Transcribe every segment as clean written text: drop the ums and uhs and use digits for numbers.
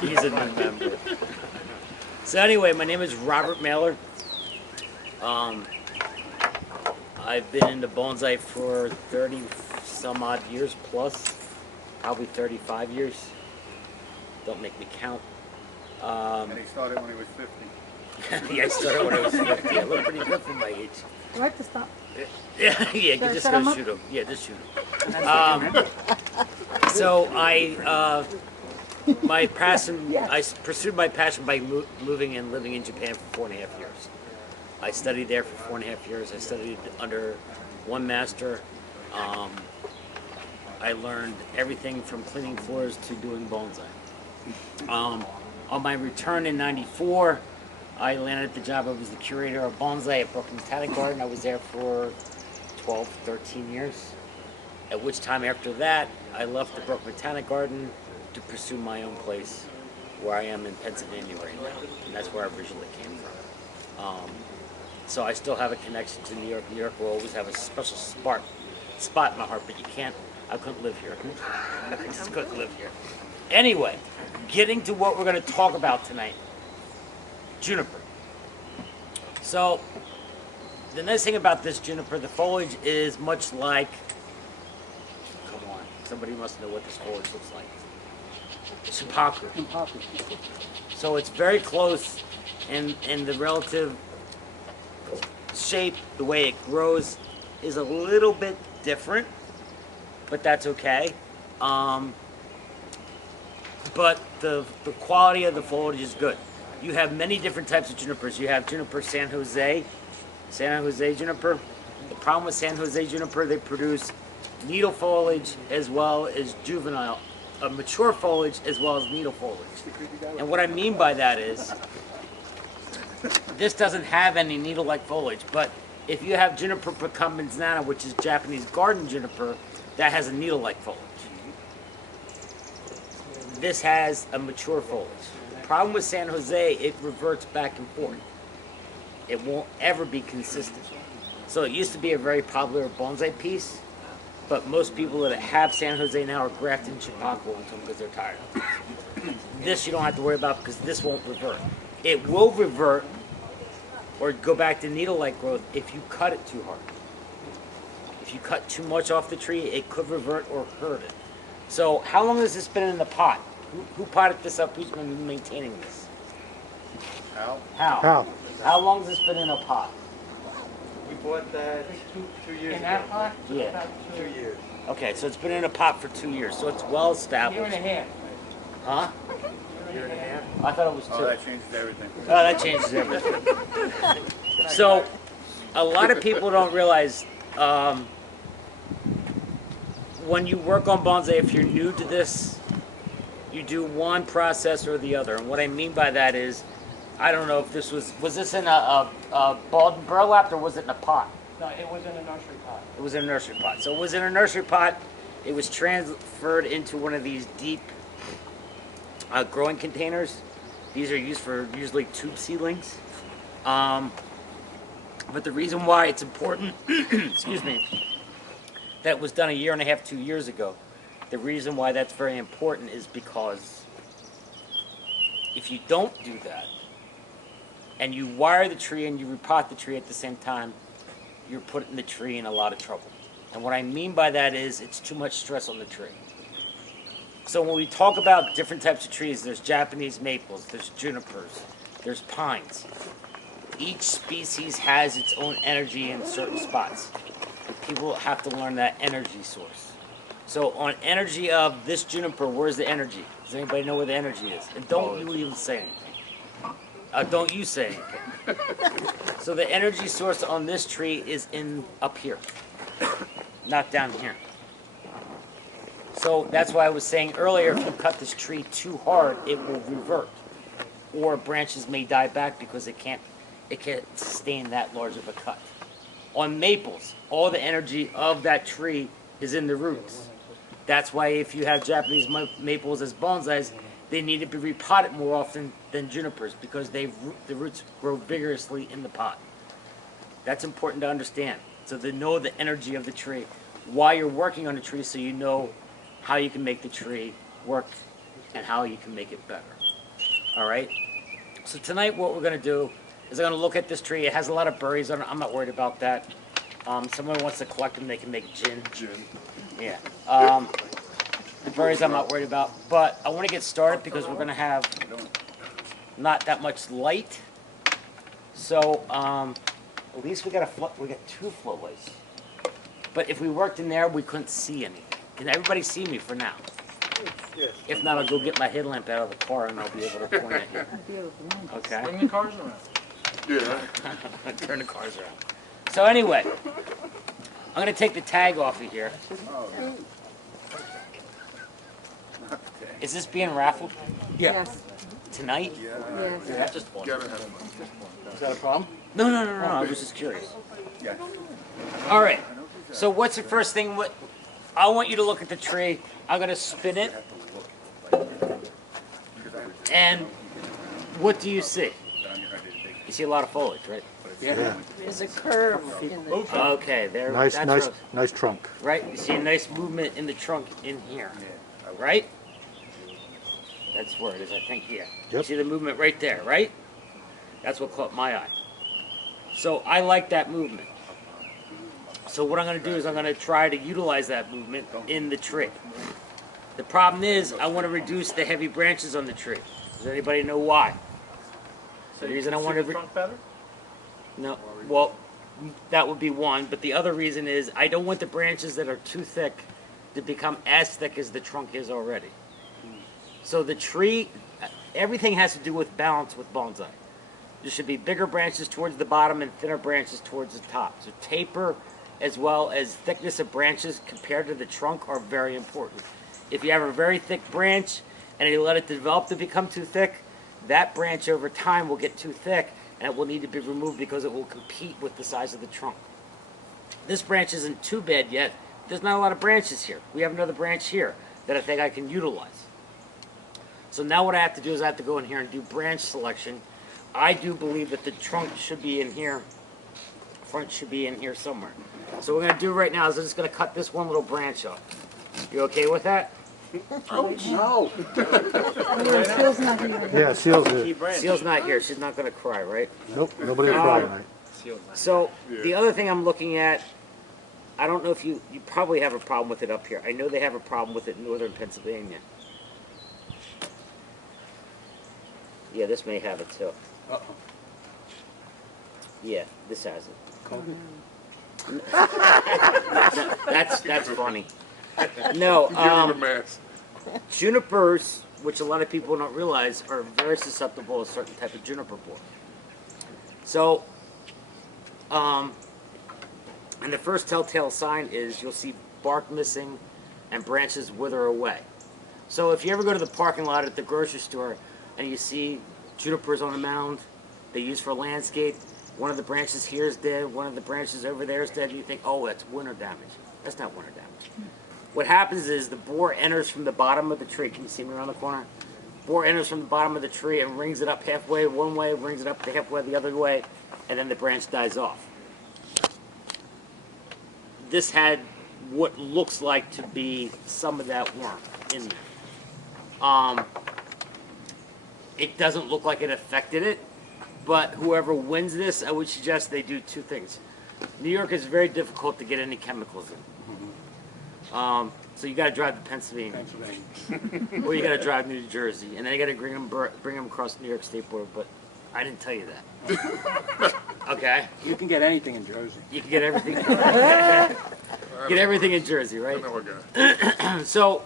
He's a new member. So anyway, my name is Robert Mahler. I've been into bonsai for 30 some odd years plus, probably 35 years. Don't make me count. And he started when he was 50. Yeah, I started when I was 50. I look pretty good for my age. Do I have to stop? Yeah, just go shoot him. Yeah, just shoot him. So my passion, I pursued my passion by moving and living in Japan for 4.5 years. I studied there for 4.5 years. I studied under one master. I learned everything from cleaning floors to doing bonsai. On my return in '94, I landed the job. I was the curator of bonsai at Brooklyn Botanic Garden. I was there for 12, 13 years. At which time after that, I left the Brooklyn Botanic Garden to pursue my own place, where I am in Pennsylvania right now. And that's where I originally came from. So I still have a connection to New York. New York will always have a special spot in my heart, but I couldn't live here. I just couldn't live here. Anyway, getting to what we're going to talk about tonight. Juniper. So, the nice thing about this juniper, the foliage is much like, come on, somebody must know what this foliage looks like. Shimpaku. So it's very close in the relative shape, the way it grows is a little bit different, but that's okay. But the quality of the foliage is good. You have many different types of junipers. You have juniper San Jose juniper. The problem with San Jose juniper, they produce needle foliage as well as mature foliage as well as needle foliage. And what I mean by that is, this doesn't have any needle-like foliage, but if you have Juniper procumbens nana, which is Japanese garden juniper, that has a needle-like foliage. This has a mature foliage. The problem with San Jose, it reverts back and forth. It won't ever be consistent. So it used to be a very popular bonsai piece, but most people that have San Jose now are grafting Shimpaku into them because they're tired of it. This you don't have to worry about because this won't revert. It will revert or go back to needle-like growth if you cut it too hard. If you cut too much off the tree, it could revert or hurt it. So how long has this been in the pot? Who potted this up? Who's been maintaining this? How? How long has this been in a pot? We bought that 2 years ago. In that pot? Yeah. About 2 years. Okay, so it's been in a pot for 2 years, so it's well established. Year and a half. Huh? Year and a half? I thought it was 2. Oh, that changes everything. Oh, that changes everything. So, a lot of people don't realize when you work on bonsai, if you're new to this, you do one process or the other. And what I mean by that is, I don't know if this was this in a balled burlap or was it in a pot? No, it was in a nursery pot. It was in a nursery pot. So it was in a nursery pot. It was transferred into one of these deep growing containers. These are used for usually tube seedlings. But the reason why it's important, excuse me, that was done 1.5 years, 2 years ago. The reason why that's very important is because if you don't do that, and you wire the tree and you repot the tree at the same time, you're putting the tree in a lot of trouble. And what I mean by that is it's too much stress on the tree. So when we talk about different types of trees, there's Japanese maples, there's junipers, there's pines. Each species has its own energy in certain spots. And people have to learn that energy source. So on energy of this juniper, where's the energy? Does anybody know where the energy is? And don't you even say anything. Don't you say anything. So the energy source on this tree is up here, not down here. So that's why I was saying earlier, if you cut this tree too hard, it will revert. Or branches may die back because it can't sustain that large of a cut. On maples, all the energy of that tree is in the roots. That's why if you have Japanese maples as bonsais, they need to be repotted more often than junipers because the roots grow vigorously in the pot. That's important to understand. So to know the energy of the tree while you're working on the tree, so you know how you can make the tree work and how you can make it better. All right? So tonight what we're gonna do is I'm gonna look at this tree. It has a lot of berries on it. I'm not worried about that. Someone wants to collect them, they can make gin. Yeah. The berries I'm not worried about. But I wanna get started because we're gonna have not that much light. So at least we got two floodlights. But if we worked in there, we couldn't see anything. Can everybody see me for now? Yes. If not, I'll go get my headlamp out of the car and I'll be able to point at you. Okay? Bring the cars around. Yeah. Turn the cars around. So anyway, I'm going to take the tag off of here. Is this being raffled Yes, tonight? Yeah. yes. Just one. Gotta have Is that a problem? No, I was just curious. Yeah. All right. So what's the first thing? I want you to look at the tree. I'm going to spin it. And what do you see? You see a lot of foliage, right? Yeah. There's a curve in the trunk. Okay, there. Nice, that's nice, right. nice trunk. Right? You see a nice movement in the trunk in here. Right? That's where it is, I think. Yeah. You Yep. see the movement right there, right? That's what caught my eye. So I like that movement. So what I'm going to do is I'm going to try to utilize that movement in the tree. The problem is I want to reduce the heavy branches on the tree. Does anybody know why? So The reason I want to trunk better? No, well, that would be one, but the other reason is I don't want the branches that are too thick to become as thick as the trunk is already. So the tree, everything has to do with balance with bonsai. There should be bigger branches towards the bottom and thinner branches towards the top. So taper as well as thickness of branches compared to the trunk are very important. If you have a very thick branch and you let it develop to become too thick, that branch over time will get too thick and it will need to be removed because it will compete with the size of the trunk. This branch isn't too bad yet. There's not a lot of branches here. We have another branch here that I think I can utilize. So now what I have to do is I have to go in here and do branch selection. I do believe that the trunk should be in here. Front should be in here somewhere. So what we're going to do right now is I'm just going to cut this one little branch off. You okay with that? No. Seal's not here. Yeah, Seal's it. Seal's not here. She's not going to cry, right? Nope, nobody will cry tonight. So the other thing I'm looking at, I don't know if you probably have a problem with it up here. I know they have a problem with it in northern Pennsylvania. Yeah, this may have it too. Yeah, this has it. That's funny. No, junipers, which a lot of people don't realize, are very susceptible to certain type of juniper borer. So, and the first telltale sign is you'll see bark missing and branches wither away. So if you ever go to the parking lot at the grocery store and you see junipers on the mound they use for landscape, one of the branches here is dead, one of the branches over there is dead, and you think, oh, that's winter damage. That's not winter damage. What happens is the borer enters from the bottom of the tree. Can you see me around the corner? Borer enters from the bottom of the tree and rings it up halfway one way, rings it up to halfway the other way, and then the branch dies off. This had what looks like to be some of that worm in there. It doesn't look like it affected it, but whoever wins this, I would suggest they do two things. New York is very difficult to get any chemicals in. So you got to drive to Pennsylvania, or you got to drive to New Jersey, and then you got to bring them across the New York State border. But I didn't tell you that. Okay. You can get anything in Jersey. You can get everything. Get everything in Jersey, right? So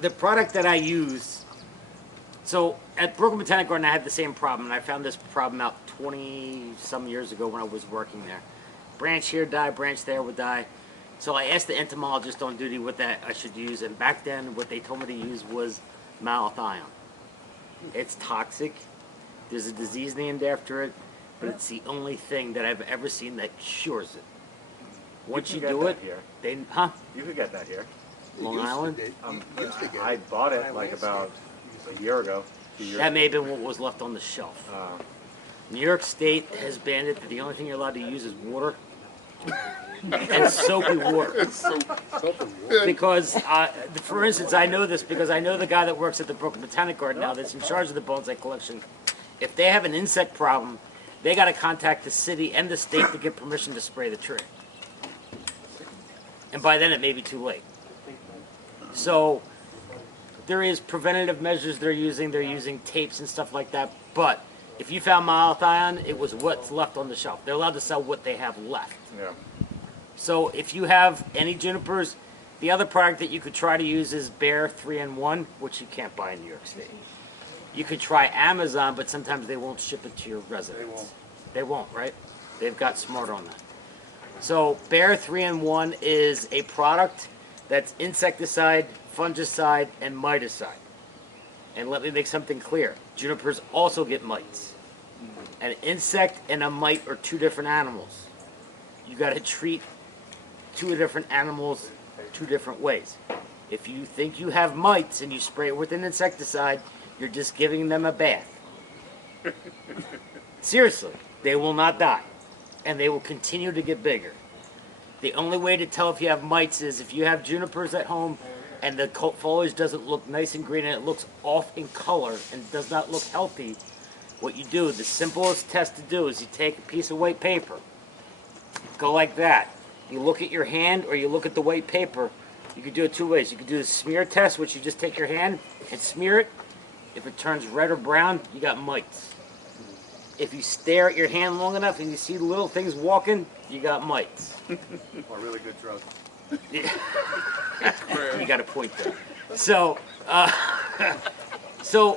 the product that I use. So at Brooklyn Botanic Garden, I had the same problem, and I found this problem out 20-some years ago when I was working there. Branch here die, branch there would die. So I asked the entomologist on duty what that I should use, and back then what they told me to use was malathion. It's toxic. There's a disease named after it, but it's the only thing that I've ever seen that cures it. Once you do it, they, You could get that here. Long Island? I bought it like about a year ago. 2 years That may have been what was left on the shelf. New York State has banned it, but the only thing you're allowed to use is water. and soapy water. Because, for instance, I know this because I know the guy that works at the Brooklyn Botanic Garden now that's in charge of the bonsai collection. If they have an insect problem, they got to contact the city and the state to get permission to spray the tree. And by then it may be too late. So there is preventative measures they're using tapes and stuff like that, but if you found malathion, it was what's left on the shelf. They're allowed to sell what they have left. Yeah. So if you have any junipers, the other product that you could try to use is Bear 3-in-1, which you can't buy in New York State. You could try Amazon, but sometimes they won't ship it to your residence. They won't, right? They've got smart on that. So Bear 3-in-1 is a product that's insecticide, fungicide, and miticide. And let me make something clear. Junipers also get mites. An insect and a mite are two different animals. You got to treat two different animals two different ways. If you think you have mites and you spray it with an insecticide, you're just giving them a bath. Seriously, they will not die. And they will continue to get bigger. The only way to tell if you have mites is if you have junipers at home and the foliage doesn't look nice and green and it looks off in color and does not look healthy, what you do, the simplest test to do is you take a piece of white paper, go like that. You look at your hand or you look at the white paper. You can do it two ways. You can do the smear test, which you just take your hand and smear it. If it turns red or brown, you got mites. If you stare at your hand long enough and you see little things walking, you got mites. A really good drug. You got a point there. So, so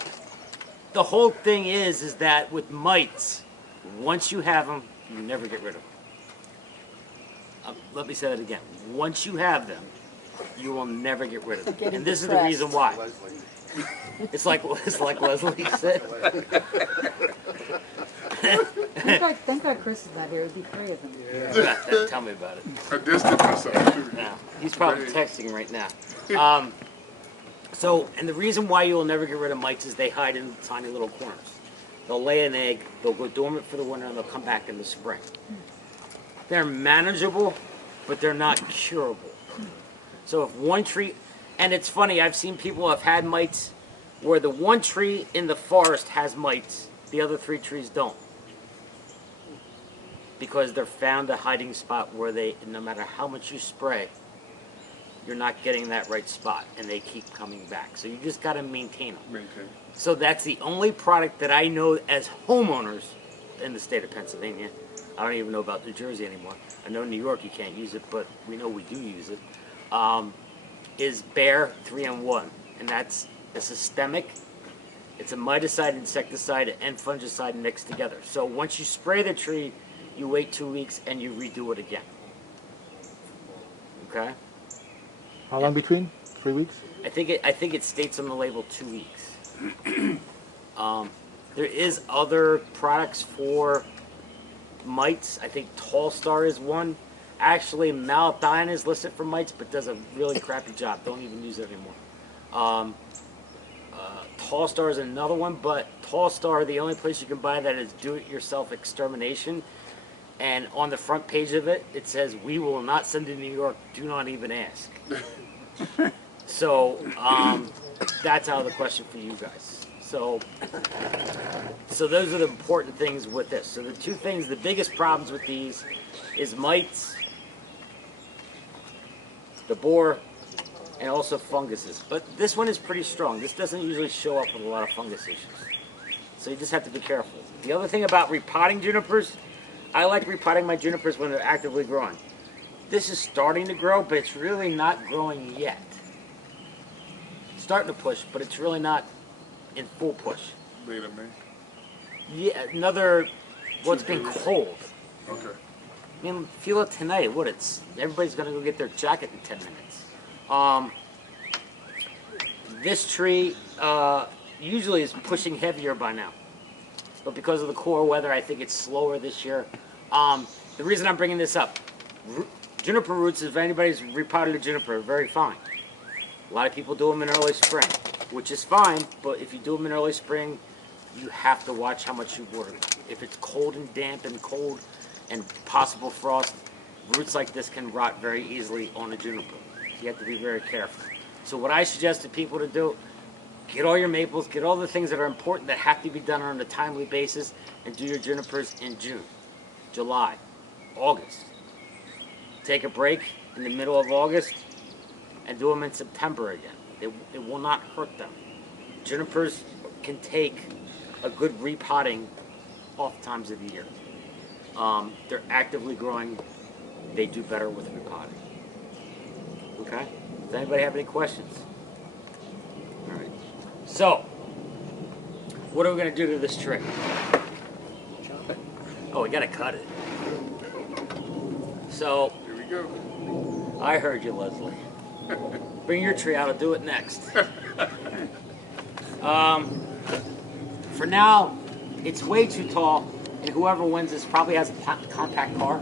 the whole thing is that with mites, once you have them, you never get rid of them. Let me say that again. Once you have them, you will never get rid of them. Getting And this depressed. is the reason why. It's like Leslie said. Thank God Chris is not here. It'd be three of them. Tell me about it. I distanced myself too. Yeah, he's probably texting right now. So, and the reason why you will never get rid of mites is they hide in tiny little corners. They'll lay an egg, they'll go dormant for the winter, and they'll come back in the spring. They're manageable, but they're not curable. So if one tree, and it's funny, I've seen people have had mites where the one tree in the forest has mites, the other three trees don't. Because they're found a hiding spot where they, no matter how much you spray, you're not getting that right spot, and they keep coming back. So you just got to maintain them. So that's the only product that I know as homeowners in the state of Pennsylvania. I don't even know about New Jersey anymore. I know in New York you can't use it, but we know we do use it. Is Bear 3-in-1, and that's a systemic. It's a miticide, insecticide, and fungicide mixed together. So once you spray the tree, you wait 2 weeks and you redo it again. Okay? How long between? 3 weeks? I think it states on the label 2 weeks. There is other products for mites. I think Tall Star is one. Actually, malathion is listed for mites, but does a really crappy job. Don't even use it anymore. Tall Star is another one, but Tall Star, the only place you can buy that is do-it-yourself extermination. And on the front page of it, it says, "We will not send to New York. Do not even ask." So that's out of the question for you guys. So those are the important things with this. So the two things, the biggest problems with these is mites, the borer, and also funguses. But this one is pretty strong. This doesn't usually show up with a lot of fungus issues. So you just have to be careful. The other thing about repotting junipers, I like repotting my junipers when they're actively growing. This is starting to grow, but it's really not growing yet. It's starting to push, but it's really not in full push. Later, man. Yeah, it's been cold. Okay. I mean, feel it tonight. Everybody's gonna go get their jacket in 10 minutes. This tree usually is pushing heavier by now, but because of the cooler weather, I think it's slower this year. The reason I'm bringing this up, juniper roots, if anybody's repotted a juniper, are very fine. A lot of people do them in early spring, which is fine, but if you do them in early spring, you have to watch how much you water them. If it's cold and damp and cold and possible frost, roots like this can rot very easily on a juniper. You have to be very careful. So what I suggest to people to do, get all your maples, get all the things that are important that have to be done on a timely basis, and do your junipers in June, July, August. Take a break in the middle of August and do them in September again. It will not hurt them. Junipers can take a good repotting off times of the year. They're actively growing. They do better with repotting. Okay? Does anybody have any questions? All right. So, what are we going to do to this tree? Chop it. Oh, we got to cut it. So, Here we go. I heard you, Leslie. Bring your tree out. I'll do it next. For now, it's way too tall, and whoever wins this probably has a compact car.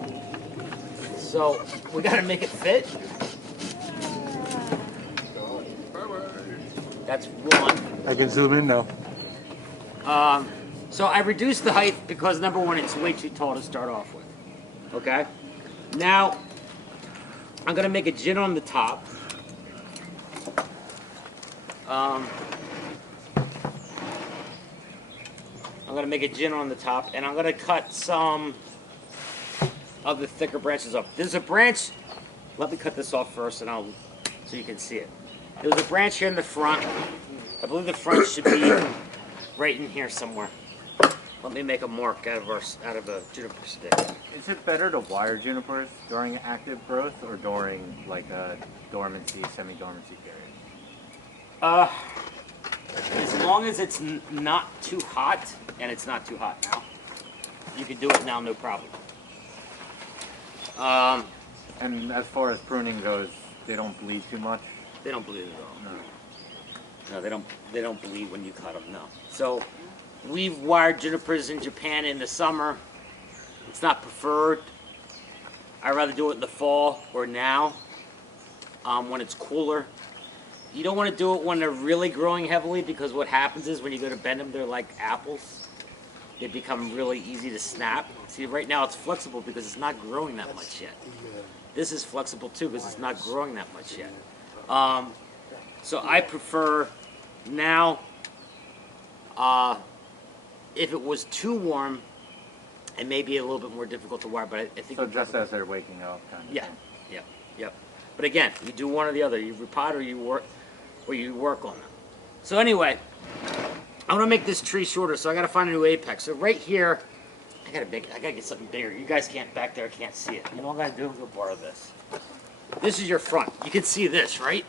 So we got to make it fit. That's one. I can zoom in now. So I reduced the height because number one, it's way too tall to start off with. Okay. Now I'm gonna make a jin on the top. I'm gonna make a jin on the top, and I'm gonna cut some of the thicker branches off. There's a branch. Let me cut this off first, and so you can see it. There's a branch here in the front. I believe the front should be right in here somewhere. Let me make a mark out of a juniper stick. Is it better to wire junipers during active growth or during like a dormancy, semi-dormancy period? As long as it's not too hot, and it's not too hot now, you can do it now, no problem. And as far as pruning goes, they don't bleed too much? They don't bleed at all. No. No, they don't bleed when you cut them, no. So, we've wired junipers in Japan in the summer. It's not preferred. I'd rather do it in the fall or now, when it's cooler. You don't want to do it when they're really growing heavily, because what happens is when you go to bend them, they're like apples. They become really easy to snap. See, right now it's flexible because it's not growing that much yet. This is flexible too because it's not growing that much yet. So I prefer now, if it was too warm, it may be a little bit more difficult to wire, but I think... So just as they're waking up, kind of Yeah, thing. yep. But again, you do one or the other. You repot or you work on them. So anyway, I'm gonna make this tree shorter, so I gotta find a new apex. So right here, I gotta get something bigger. You guys back there can't see it. You know what I'm gonna do? I'm gonna borrow this. This is your front. You can see this, right?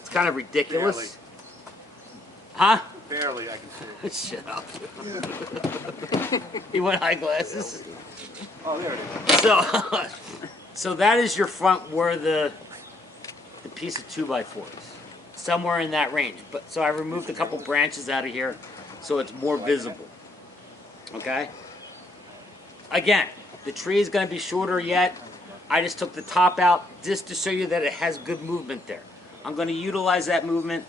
It's kind of ridiculous. Huh? Barely, I can see it. Shut up. You want eyeglasses? Oh, there it is. So that is your front where the piece of 2x4 is. Somewhere in that range. But so I removed a couple branches out of here so it's more visible. Okay? Again, the tree is going to be shorter yet. I just took the top out just to show you that it has good movement there. I'm going to utilize that movement.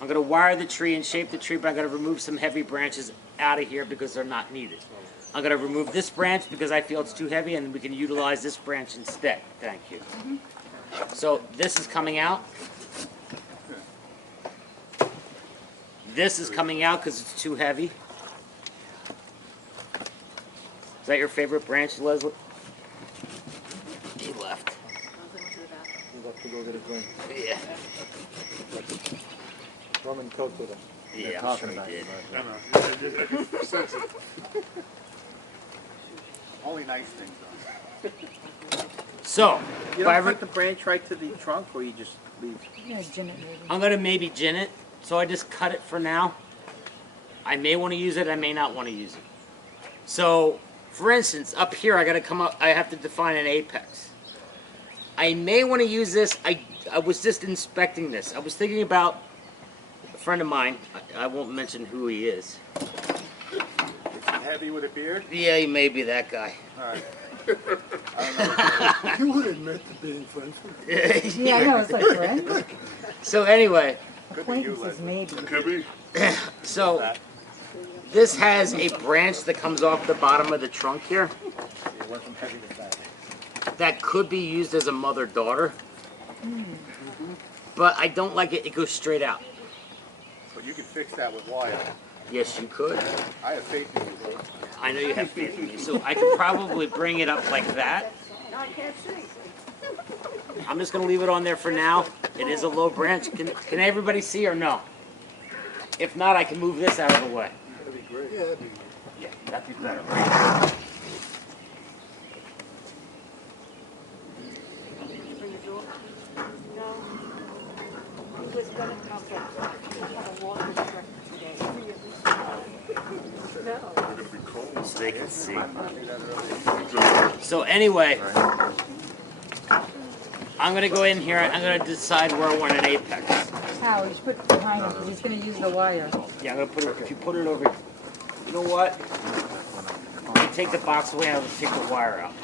I'm going to wire the tree and shape the tree, but I'm going to remove some heavy branches out of here because they're not needed. I'm going to remove this branch because I feel it's too heavy, and we can utilize this branch instead. Thank you. So this is coming out. This is coming out because it's too heavy. Is that your favorite branch, Leslie? He left. Yeah. Rum and Coke with them. Yeah, I'm talking sure about he did. I know. Sensitive. Only nice things, though. So, You don't cut the branch right to the trunk, or you just leave? Yeah, gin it maybe. I'm going to maybe gin it, so I just cut it for now. I may want to use it, I may not want to use it. So, for instance, up here I got to come up, I have to define an apex. I may want to use this. I was just inspecting this. I was thinking about a friend of mine. I won't mention who he is. Is he heavy with a beard? Yeah, he may be that guy. All right. I don't know. You would admit to being friends with him. Yeah, I know, it's like friends. So anyway, Could be you, Acquaintances Leslie. maybe. Could be. so this has a branch that comes off the bottom of the trunk here. You went from heavy to fat. that could be used as a mother-daughter. But I don't like it. It goes straight out. But you can fix that with wire. Yes, you could. I have faith in you, bro. I know you have faith in me. So I could probably bring it up like that. No, I can't see. I'm just going to leave it on there for now. It is a low branch. Can everybody see or no? If not, I can move this out of the way. That'd be great. Yeah, that'd be Yeah, that'd be better, right? Bring it door. No. He was gonna come back. He had a water truck today. No. So they can see. So anyway, I'm going to go in here. I'm going to decide where I want an apex. How, you should put it behind him, because he's gonna use the wire. Yeah, I'm going to put it, if you put it over, you know what? You take the box away, I'll take the wire out.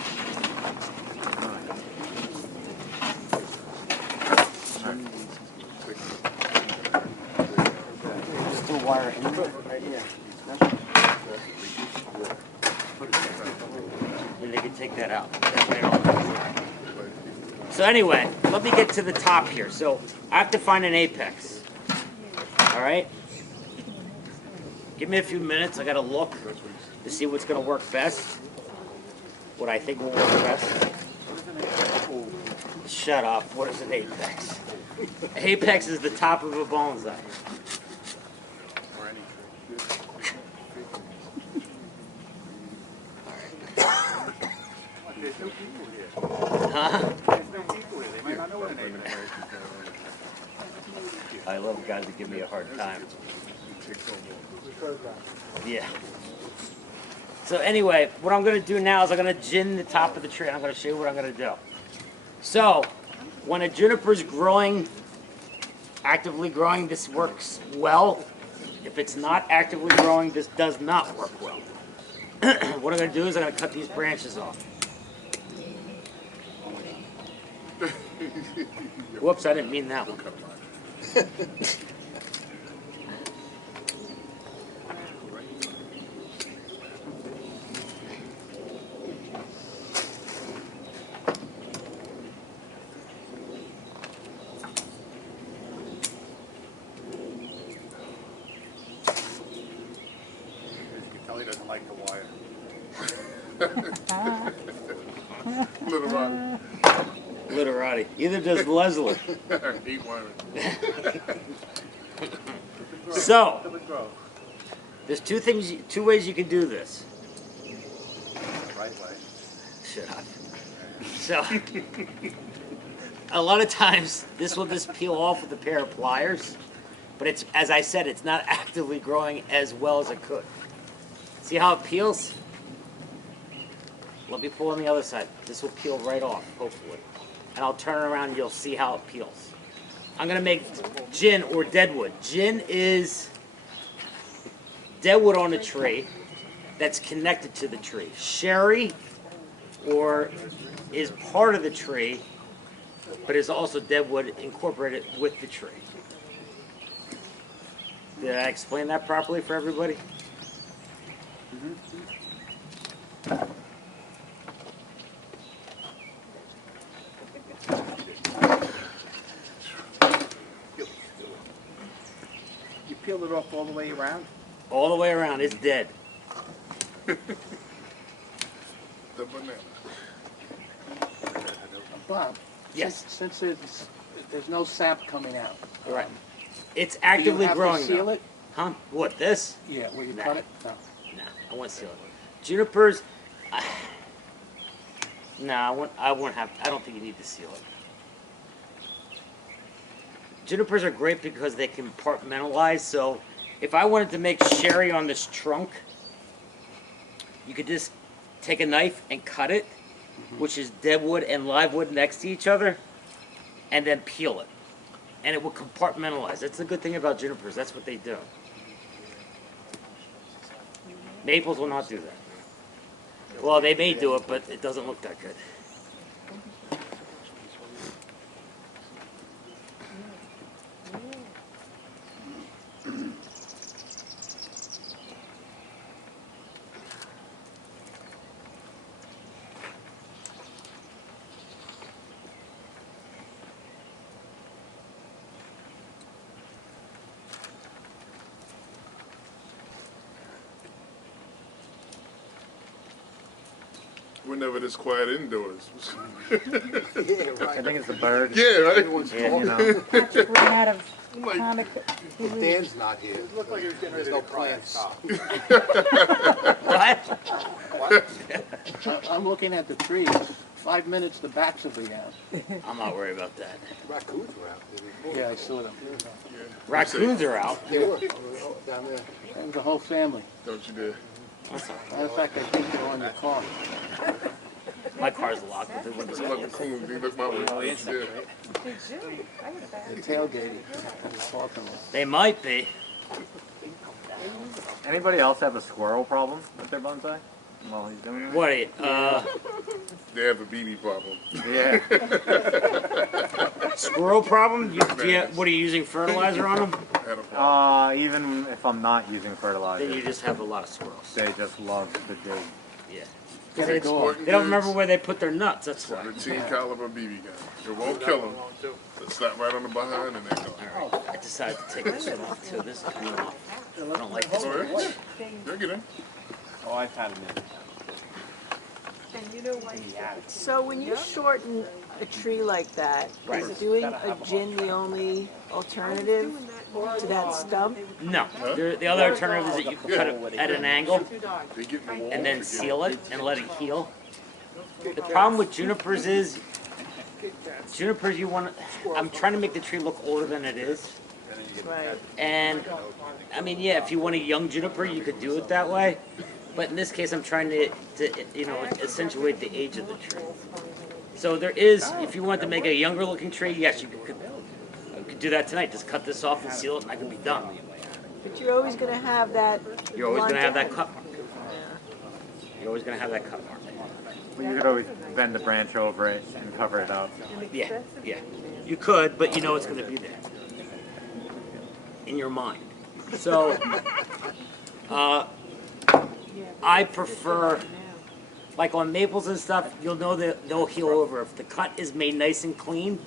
Just throw wire in there. And they can take that out. That's right on. So anyway, let me get to the top here. So I have to find an apex. All right? Give me a few minutes. I got to look to see what's going to work best. What I think will work best. Shut up. What is an apex? Apex is the top of a bonsai. Or any There's no people here. Huh? There's no people here. They might not know what an apex is. I love guys that give me a hard time. Yeah. So anyway, what I'm going to do now is I'm going to gin the top of the tree. And I'm going to show you what I'm going to do. So, when a juniper's growing, actively growing, this works well. If it's not actively growing, this does not work well. What I'm going to do is I'm going to cut these branches off. Whoops, I didn't mean that one. Tell he doesn't like the wire. Little Ron. Literati. Either does Leslie. Eat one. So, there's two ways you can do this. Right way. Shut up. So, a lot of times this will just peel off with a pair of pliers, but it's, as I said, it's not actively growing as well as it could. See how it peels? Let me pull on the other side. This will peel right off, hopefully. And I'll turn it around and you'll see how it peels. I'm going to make gin or deadwood. Gin is deadwood on a tree that's connected to the tree. Sherry or is part of the tree, but is also deadwood incorporated with the tree. Did I explain that properly for everybody? You peeled it off all the way around? All the way around, it's dead. The banana. Bob, Yes. since there's no sap coming out, Right. It's do you actively have growing to seal though. it? Huh? What, this? Yeah, will you Nah. cut it? No. No, I want to seal it. Junipers, no, I won't have, I don't think you need to seal it. Junipers are great because they compartmentalize, so if I wanted to make sherry on this trunk, you could just take a knife and cut it, which is deadwood and live wood next to each other, and then peel it. And it will compartmentalize. That's the good thing about junipers. That's what they do. Maples will not do that. Well, they may do it, but it doesn't look that good. We're never this quiet indoors. I think it's the bird. Yeah, right? Yeah, you know. Patrick ran out of Like- comic. Dan's not here. It looked like he was getting ready to plants. What? I'm looking at the trees. 5 minutes, the backs will be out. I'm not worried about that. Raccoons were out there. Yeah, I saw them. Raccoons are out. They were down there. That was the whole family. Don't you dare. Matter of fact, I think they're on your car. My car's locked with the windows Look, open. cool. They look my way. Yeah. They're tailgating in the parking lot. They might be. Anybody else have a squirrel problem with their bonsai while he's doing it? What? They have a beanie problem. Yeah. Squirrel problem? What are you using fertilizer on them? Had a problem. Even if I'm not using Then fertilizer, you just have a lot of squirrels. they just love to dig. Yeah. Get a dog. They don't remember where they put their nuts. That's why. 17 caliber BB gun. It won't kill them. They slap right on the behind and they're gone. All right. I decided to take this one off too. This is coming off. I don't like this All one. right. They'll get in. Oh, I've had them in. And you know what? So when you shorten a tree like that, is doing a gin the only alternative to that stump? No. The other alternative is that you can cut it at an angle They get in the wall. and then seal it and let it heal. The problem with junipers is, I'm trying to make the tree look older than it is. Right. And, I mean, yeah, if you want a young juniper, you could do it that way. But in this case, I'm trying to accentuate the age of the tree. So there is, if you want to make a younger looking tree, yes, you could do that tonight. Just cut this off and seal it and I can be done. But you're always going to have that. You're always going to have that cut mark. You're always going to have that cut mark. Well, you could always bend the branch over it and cover it up. Yeah, yeah. You could, but you know it's going to be there. In your mind. So, I prefer, like on maples and stuff, you'll know that they'll heal over. If the cut is made nice and clean,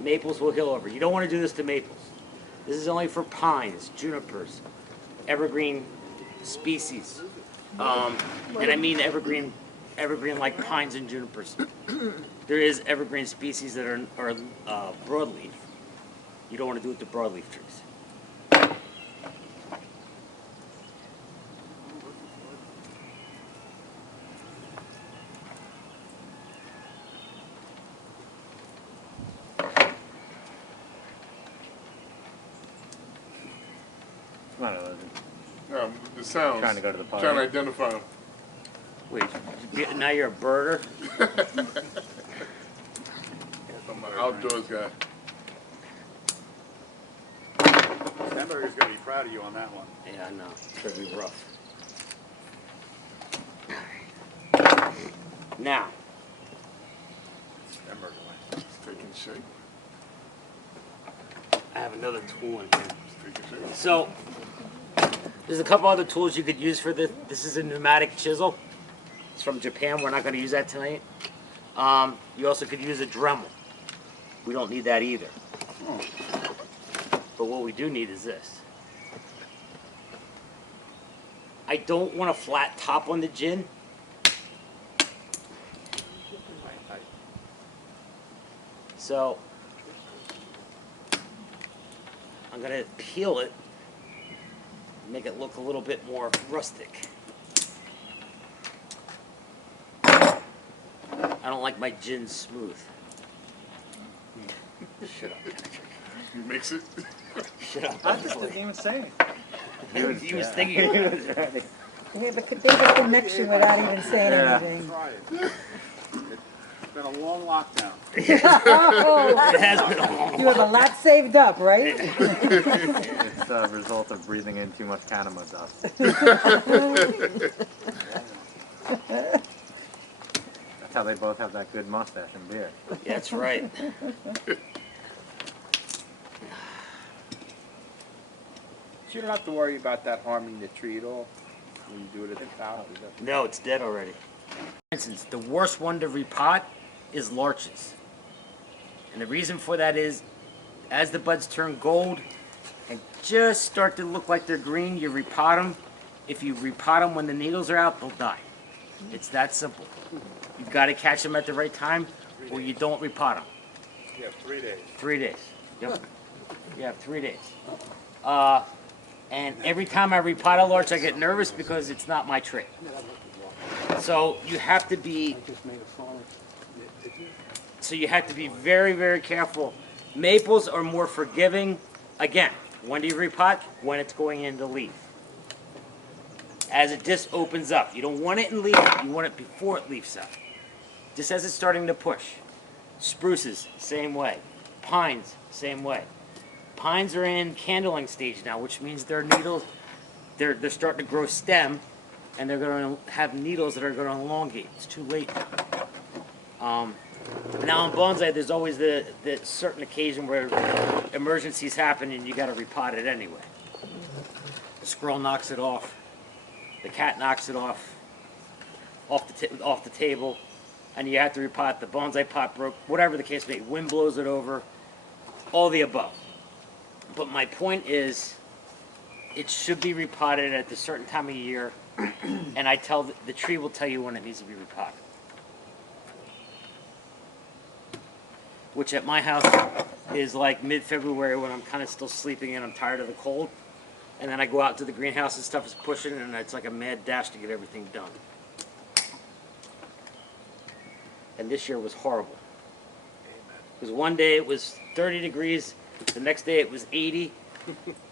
maples will heal over. You don't want to do this to maples. This is only for pines, junipers, evergreen species. And I mean evergreen like pines and junipers. There is evergreen species that are broadleaf. You don't want to do it to broadleaf trees. Come on, Elizabeth. The sounds. Trying to go to the party. Trying to identify them. Wait, now you're a birder? I'm an outdoors guy. Stenberger's gonna be proud of you on that one. Yeah, I know. It's gonna be rough. Now, Stenberger one. It's taking shape. I have another tool in here. It's taking shape. So, there's a couple other tools you could use for this. This is a pneumatic chisel. It's from Japan. We're not going to use that tonight. You also could use a Dremel. We don't need that either. But what we do need is this. I don't want a flat top on the gin. So, I'm going to peel it, make it look a little bit more rustic. I don't like my gin smooth. Shut up. You mix it. Shut up. I just didn't even say anything. He was thinking he was ready. Yeah, but could make a connection without even saying Yeah. anything. Try it. It's been a long lockdown. Oh, It has been a long you have a lot saved up, right? It's a result of breathing in too much Panama dust. That's how they both have that good mustache and beard. Yeah, that's right. You don't have to worry about that harming the tree at all when you do it at the top. Is that- No, it's dead already. For instance, the worst one to repot is larches. And the reason for that is, as the buds turn gold and just start to look like they're green, you repot them. If you repot them when the needles are out, they'll die. It's that simple. You've got to catch them at the right time, or you don't repot them. Yeah, 3 days. 3 days. Yep. You have 3 days. And every time I repot a larch, I get nervous because it's not my tree. So you have to be. So you have to be very, very careful. Maples are more forgiving. Again, when do you repot? When it's going into leaf. As it just opens up. You don't want it in leaf, you want it before it leaves up. Just as it's starting to push. Spruces, same way. Pines, same way. Pines are in candling stage now, which means their needles, they're starting to grow stem, and they're going to have needles that are going to elongate. It's too late now. Now in bonsai, there's always the certain occasion where emergencies happen and you got to repot it anyway. The squirrel knocks it off. The cat knocks it off the table, and you have to repot. The bonsai pot broke, whatever the case may be. Wind blows it over, all the above. But my point is, it should be repotted at a certain time of year, and I tell the tree will tell you when it needs to be repotted. Which at my house is like mid-February when I'm kind of still sleeping and I'm tired of the cold. And then I go out to the greenhouse and stuff is pushing, and it's like a mad dash to get everything done. And this year was horrible. Because one day it was 30 degrees, the next day it was 80.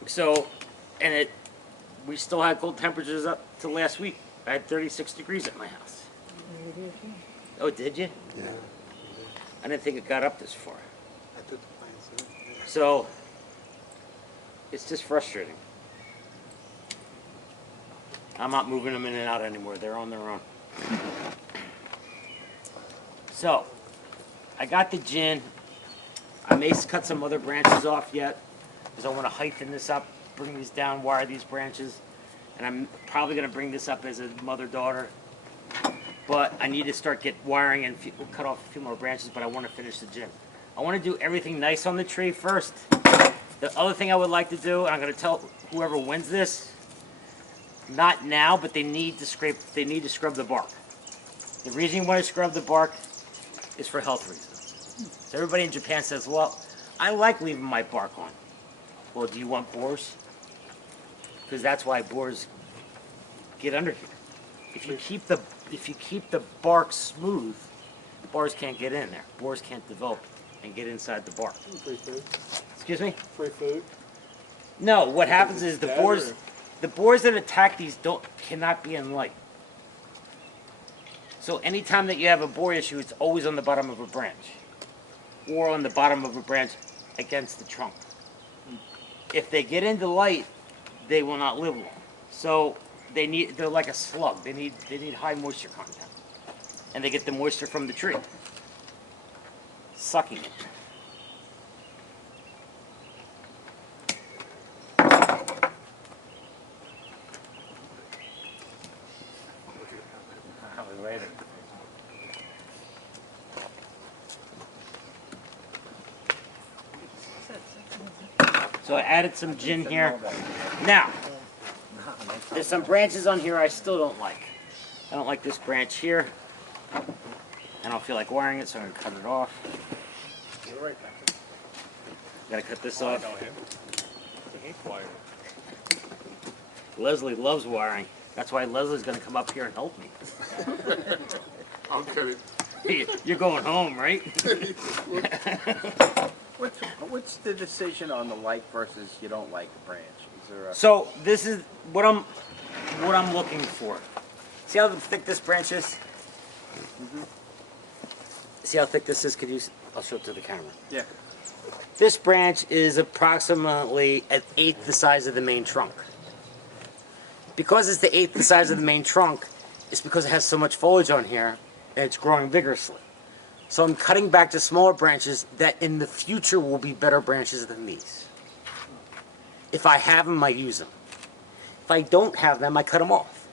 So, and we still had cold temperatures up to last week. I had 36 degrees at my house. Oh, did you? Yeah. I didn't think it got up this far. So, it's just frustrating. I'm not moving them in and out anymore. They're on their own. So, I got the gin. I may cut some other branches off yet, because I want to heighten this up, bring these down, wire these branches. And I'm probably going to bring this up as a mother-daughter. But I need to start wiring and cut off a few more branches, but I want to finish the gin. I want to do everything nice on the tree first. The other thing I would like to do, and I'm going to tell whoever wins this, not now, but they need to scrape. They need to scrub the bark. The reason you want to scrub the bark is for health reasons. So everybody in Japan says, "Well, I like leaving my bark on." Well, do you want boars? Because that's why boars get under here. If you keep the bark smooth, boars can't get in there. Boars can't develop and get inside the bark. Free food. Excuse me? Free food. No, what happens is the boars that attack these cannot be in light. So anytime that you have a boar issue, it's always on the bottom of a branch, or on the bottom of a branch against the trunk. If they get into light, they will not live long. So they're like a slug. They need high moisture content, and they get the moisture from the tree, sucking it. So I added some gin here. Now, there's some branches on here I still don't like. I don't like this branch here. I don't feel like wiring it, so I'm going to cut it off. Gotta cut this off. Leslie loves wiring. That's why Leslie's going to come up here and help me. I'm kidding. You're going home, right? What's the decision on the like versus you don't like the branch? Is there a... So this is what I'm looking for. See how thick this branch is? Mm-hmm. See how thick this is? I'll show it to the camera. Yeah. This branch is approximately an eighth the size of the main trunk. Because it's the eighth the size of the main trunk, it's because it has so much foliage on here and it's growing vigorously. So I'm cutting back to smaller branches that in the future will be better branches than these. If I have them, I use them. If I don't have them, I cut them off.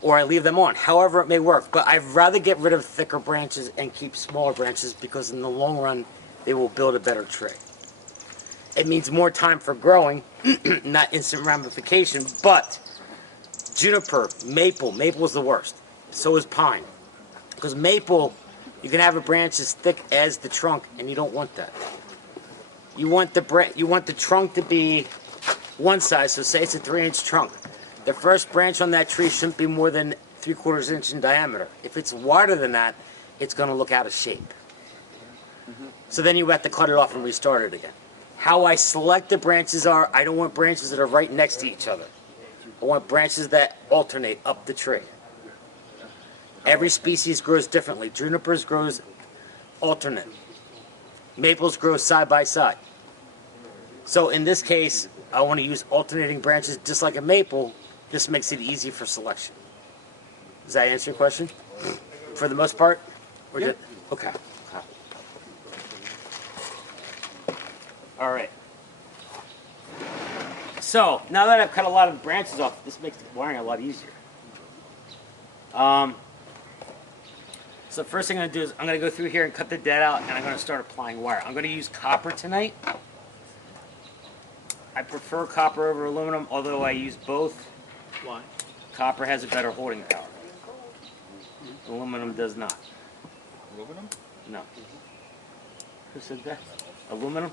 Or I leave them on, however it may work. But I'd rather get rid of thicker branches and keep smaller branches because in the long run, they will build a better tree. It means more time for growing, not instant ramification, but juniper, maple is the worst. So is pine. Because maple, you can have a branch as thick as the trunk, and you don't want that. You want the trunk to be one size. So say it's a 3-inch trunk. The first branch on that tree shouldn't be more than 3/4 inch in diameter. If it's wider than that, it's going to look out of shape. So then you have to cut it off and restart it again. How I select the branches are, I don't want branches that are right next to each other. I want branches that alternate up the tree. Every species grows differently. Junipers grows alternate. Maples grow side by side. So in this case, I want to use alternating branches just like a maple. This makes it easy for selection. Does that answer your question? For the most part? Yeah. Okay. All right. So now that I've cut a lot of branches off, this makes the wiring a lot easier. So the first thing I'm going to do is I'm going to go through here and cut the dead out, and I'm going to start applying wire. I'm going to use copper tonight. I prefer copper over aluminum, although I use both. Why? Copper has a better holding power. Aluminum does not. Aluminum? No. Who said that? Aluminum?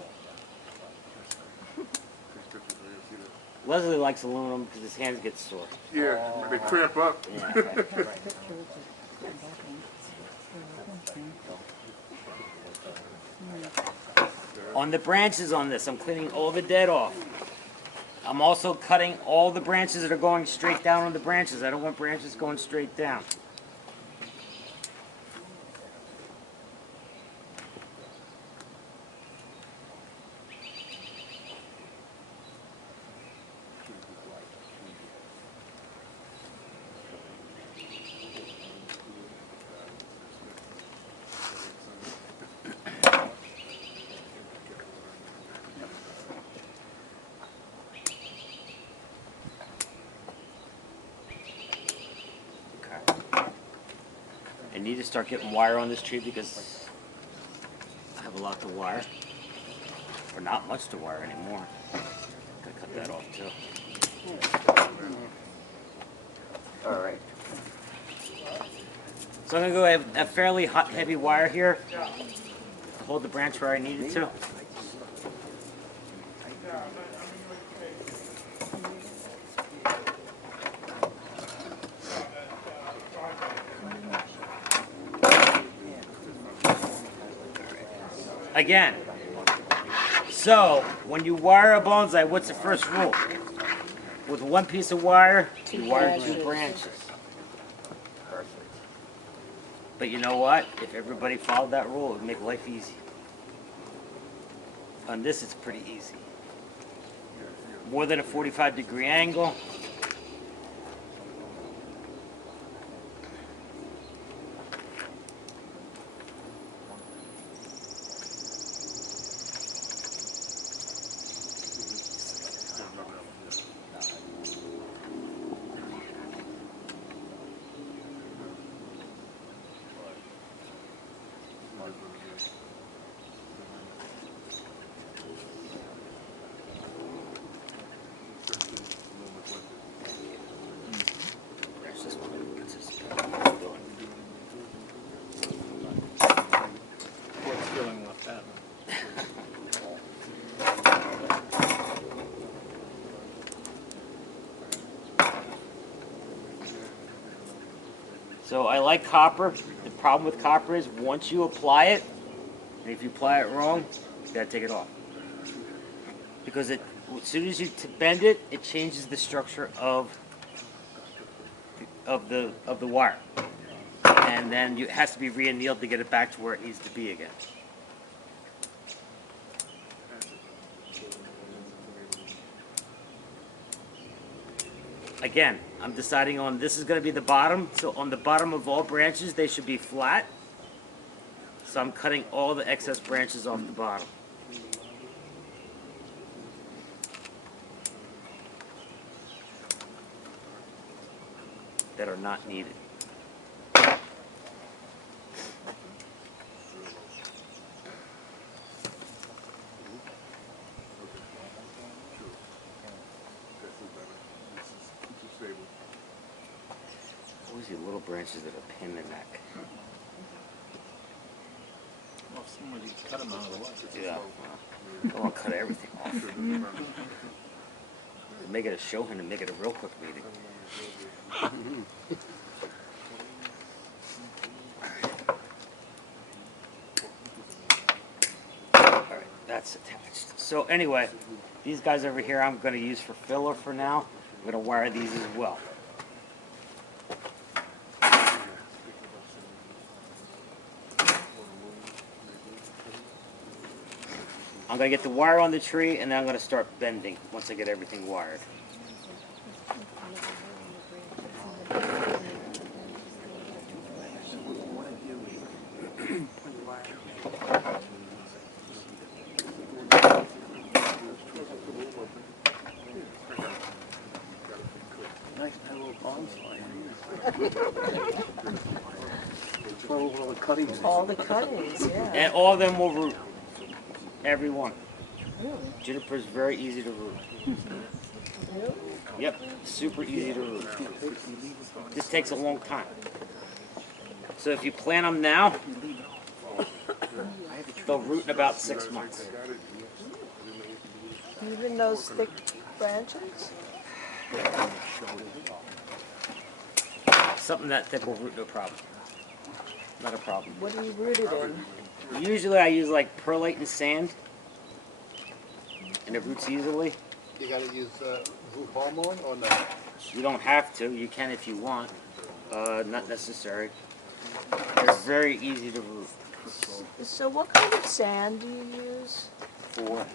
Leslie likes aluminum because his hands get sore. Yeah, they cramp up. Yeah, okay. On the branches on this, I'm cleaning all the dead off. I'm also cutting all the branches that are going straight down on the branches. I don't want branches going straight down. I need to start getting wire on this tree because I have a lot to wire. Or not much to wire anymore. Gotta cut that off too. Alright. So I'm gonna go have a fairly hot, heavy wire here. Hold the branch where I need it to. Again, so when you wire a bonsai, what's the first rule? With one piece of wire, you wire 2 branches. Perfect. But you know what? If everybody followed that rule, it would make life easy. On this, it's pretty easy. More than a 45-degree angle. What's feeling left out? So I like copper. The problem with copper is once you apply it, and if you apply it wrong, you gotta take it off. Because as soon as you bend it, it changes the structure of the wire. And then it has to be re-annealed to get it back to where it needs to be again. Again, I'm deciding on this is going to be the bottom. So on the bottom of all branches, they should be flat. So I'm cutting all the excess branches off the bottom. That are not needed. Always Usually little branches that are pain in the neck. Well, somebody cut them out of the way. Yeah. Well, I'll cut everything off. Make it a show and make it a real quick meeting. Alright, that's attached. So anyway, these guys over here I'm going to use for filler for now. I'm going to wire these as well. I'm going to get the wire on the tree, and then I'm going to start bending once I get everything wired. Nice little bonfire. Where all the cuttings. All the cuttings, yeah. And all of them will root. Every one. Juniper is very easy to root. Yep, super easy to root. This takes a long time. So if you plant them now, they'll root in about 6 months. Even those thick branches? Something that thick will root, no problem. Not a problem. What do you root it in? Usually I use like perlite and sand, and it roots easily. You gotta use root hormone or not? You don't have to. You can if you want. Not necessary. They're very easy to root. So what kind of sand do you use? For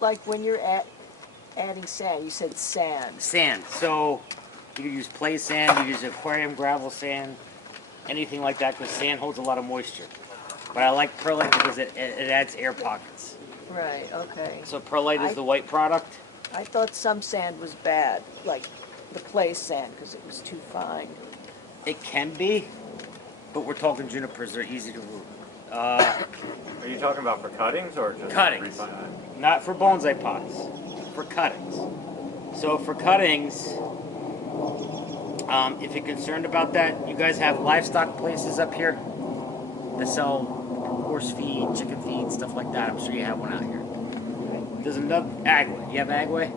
Like when you're adding sand, you said sand. sand. So you can use play sand, you use aquarium gravel sand, anything like that, because sand holds a lot of moisture. But I like perlite because it adds air pockets. Right, okay. So perlite is the white product. I thought some sand was bad, like the clay sand, because it was too fine. It can be, but we're talking junipers. They're easy to root. Are you talking about for cuttings or just Cuttings. refine- Not for bonsai pots, for cuttings. So for cuttings, if you're concerned about that, you guys have livestock places up here that sell horse feed, chicken feed, stuff like that. I'm sure you have one out here. There's another Agua. You have Agua?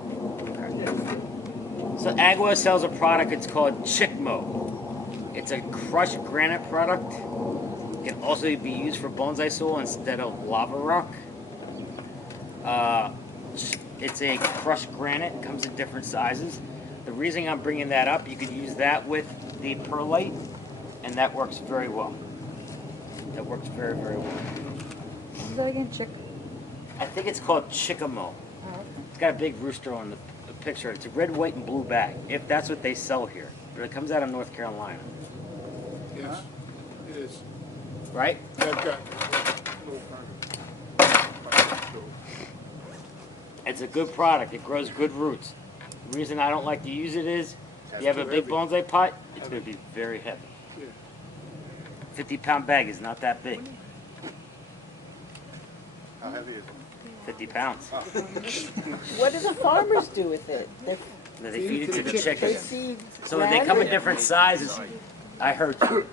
So Agua sells a product. It's called Chickmo. It's a crushed granite product. It can also be used for bonsai soil instead of lava rock. It's a crushed granite. It comes in different sizes. The reason I'm bringing that up, you could use that with the perlite, and that works very well. That works very, very well. What is that again? Chick? I think it's called Chickamo. Oh, okay. It's got a big rooster on the picture. It's a red, white, and blue bag, if that's what they sell here. But it comes out of North Carolina, Yes, it is. right? They've got It's a good product. It grows good roots. The reason I don't like to use it is, if you have a too big heavy. bonsai pot, it's going to be very heavy. Yeah. 50-pound bag is not that big. How heavy is it? 50 pounds. What do the farmers do with it? Then they feed it to the They chickens. feed So they come in granite? different sizes. I heard you.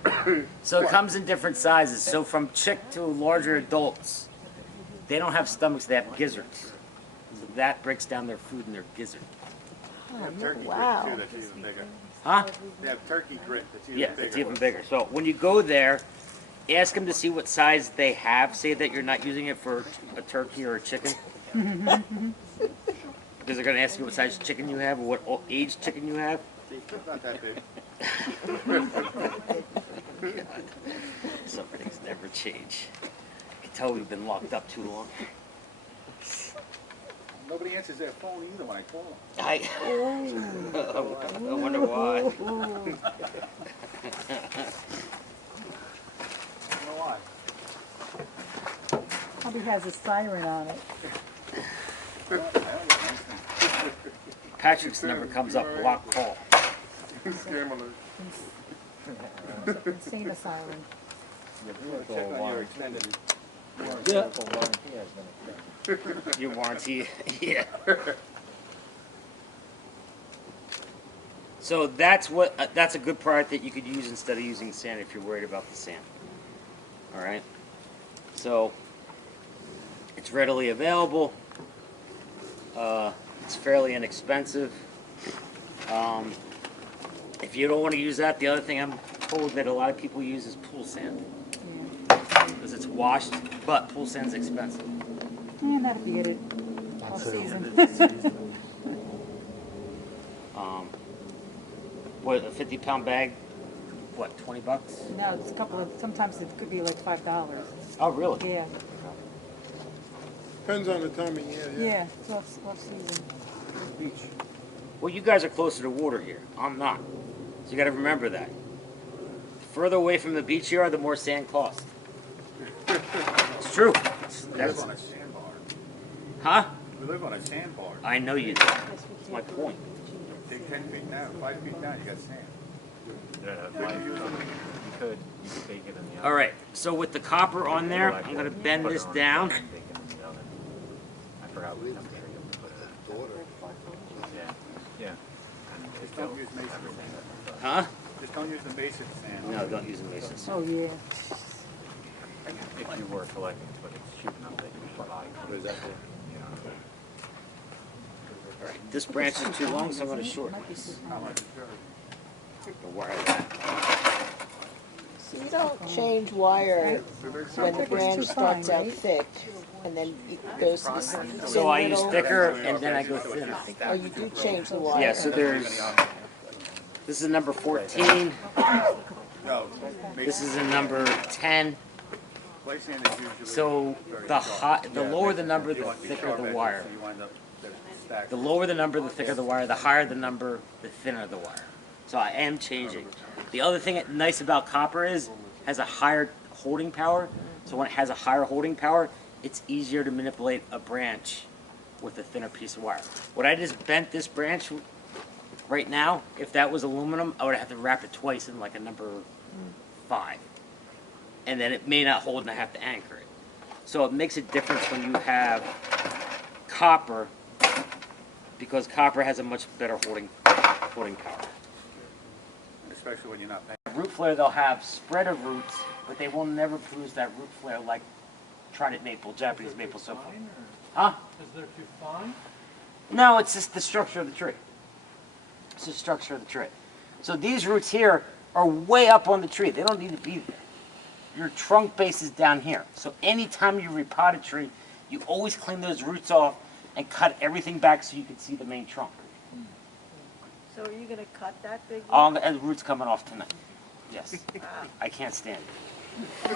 So it comes in different sizes. So from chick to larger adults, they don't have stomachs, they have gizzards. So that breaks down their food in their gizzard. They have turkey wow. grit too, that's even bigger. Huh? They have turkey grit that's even Yeah, bigger. it's even bigger. So when you go there, ask them to see what size they have. Say that you're not using it for a turkey or a chicken. Because they're going to ask you what size chicken you have or what age chicken you have. It's not that big. Some things never change. You can tell we've been locked up too long. Nobody answers their phone either when I call them. I wonder why. I don't know why. Probably has a siren on it. Patrick's number comes up, block call. Scam alert. Insane a siren. Check on your extended. Your warranty, yeah. So that's what that's a good product that you could use instead of using sand if you're worried about the sand. All right. So it's readily available. It's fairly inexpensive. If you don't want to use that, the other thing I'm told that a lot of people use is pool sand because it's washed, but pool sand's expensive. Yeah, that'll be it. All season. What, a 50-pound bag? What, 20 bucks? No, it's a couple of, sometimes it could be like $5. Oh, really? Yeah. Depends on the time of year, Yeah, it's off season. Well, you guys are closer to water here. I'm not. So you got to remember that. The further away from the beach you are, the more sand costs. It's true. We live on a sandbar. Huh? We live on a sandbar. I know you do. That's my point. Dig 10 feet down, 5 feet down, you got sand. You could bake it in the oven. All right. So with the copper on there, I'm going to bend this down. Bake it in the oven. I forgot what temperature you put it at. Yeah. Just don't use mason sand. Huh? Just don't use the mason sand. No, don't use a mason. Oh, yeah. If you were collecting, but it's cheap enough that you should buy. What is that for? This branch is too long, so I'm going to shorten this. The wire that. So you don't change wire when the branch starts out thick and then it goes to the thin So I use middle? thicker and then I go thinner. Oh, you do change the wire? Yeah, so this is number 14. No. This is a number 10. Clay sand is usually So the lower the number, the thicker the wire. so you wind up stacked. The lower the number, the thicker the wire. The higher the number, the thinner the wire. So I am changing. The other thing nice about copper is has a higher holding power. So when it has a higher holding power, it's easier to manipulate a branch with a thinner piece of wire. What I just bent this branch right now, if that was aluminum, I would have to wrap it twice in like a number 5. And then it may not hold and I have to anchor it. So it makes a difference when you have copper, because copper has a much better holding power. Especially when you're not paying. Root flare, they'll have spread of roots, but they will never produce that root flare like Trident maple, Japanese maple, so forth. Huh? Is there too fine? No, it's just the structure of the tree. It's the structure of the tree. So these roots here are way up on the tree. They don't need to be there. Your trunk base is down here. So anytime you repot a tree, you always clean those roots off and cut everything back so you can see the main trunk. So are you gonna cut that big? And the roots coming off tonight. Yes. I can't stand it.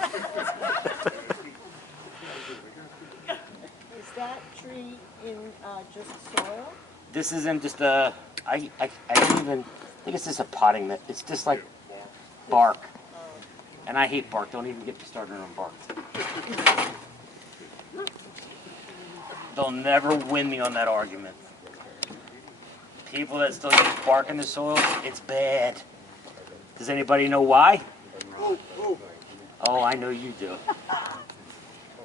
Is that tree in just soil? This isn't just a, I don't even, I think it's just a potting mitt. It's just like bark. And I hate bark. Don't even get me started on bark. They'll never win me on that argument. People that still use bark in the soil, it's bad. Does anybody know why? Oh, I know you do.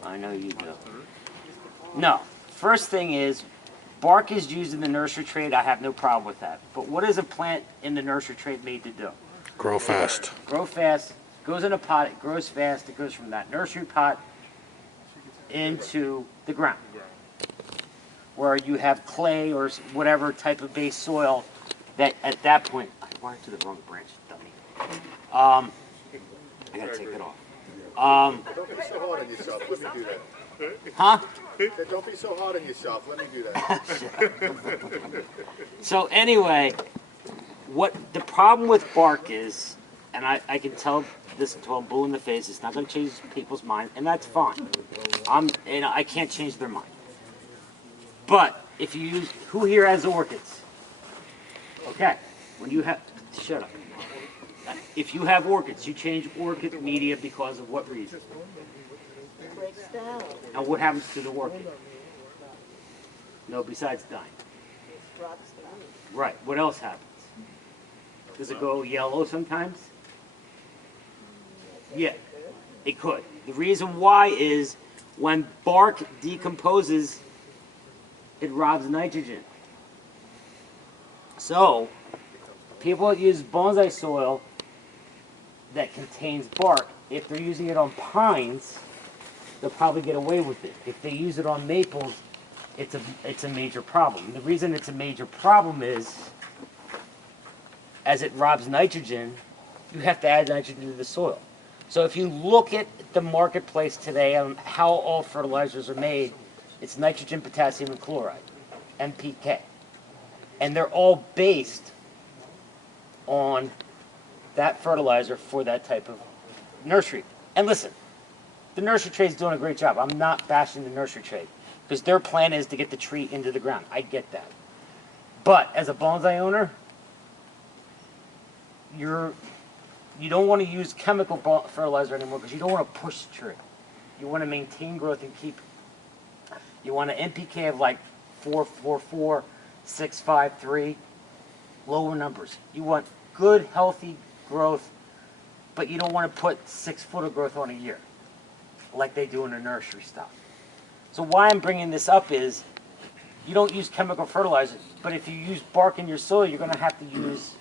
I know you do. No. First thing is, bark is used in the nursery trade. I have no problem with that. But what is a plant in the nursery trade made to do? Grow fast. Grow fast. Goes in a pot. It grows fast. It goes from that nursery pot into the ground, where you have clay or whatever type of base soil that at that point, I wired to the wrong branch, dummy. I gotta take it off. Don't be so hard on yourself, let me do that. Huh? Don't be so hard on yourself, let me do that. So anyway, what the problem with bark is, and I can tell this until I'm blue in the face, it's not gonna change people's mind, and that's fine. I can't change their mind. But if you use, who here has orchids? Okay, when you have, shut up. If you have orchids, you change orchid media because of what reason? It breaks down. And what happens to the orchid? No, besides dying. It drops the root. Right, what else happens? Does it go yellow sometimes? Yeah, it could. The reason why is when bark decomposes, it robs nitrogen. So, people that use bonsai soil that contains bark, if they're using it on pines, they'll probably get away with it. If they use it on maples, it's a major problem. The reason it's a major problem is, as it robs nitrogen, you have to add nitrogen to the soil. So if you look at the marketplace today on how all fertilizers are made, it's nitrogen, potassium, and chloride, NPK. And they're all based on that fertilizer for that type of nursery. And listen, the nursery trade's doing a great job. I'm not bashing the nursery trade, because their plan is to get the tree into the ground. I get that. But as a bonsai owner, you don't want to use chemical fertilizer anymore, because you don't want to push the tree. You want to maintain growth and keep. You want an NPK of like 4.44, 6.53, lower numbers. You want good, healthy growth, but you don't want to put 6 foot of growth on a year, like they do in the nursery stuff. So why I'm bringing this up is, you don't use chemical fertilizers, but if you use bark in your soil, you're going to have to use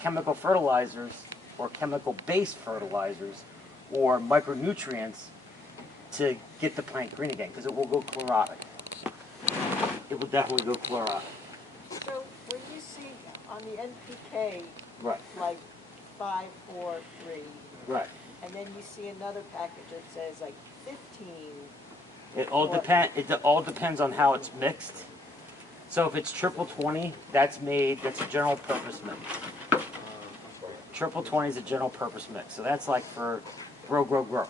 chemical fertilizers or chemical-based fertilizers or micronutrients to get the plant green again, because it will go chlorotic. It will definitely go chlorotic. So when you see on the NPK, Right. like 543, Right. and then you see another package that says like 15. It all depends on how it's mixed. So if it's triple 20, that's a general purpose mix. Triple 20 is a general purpose mix. So that's like for grow.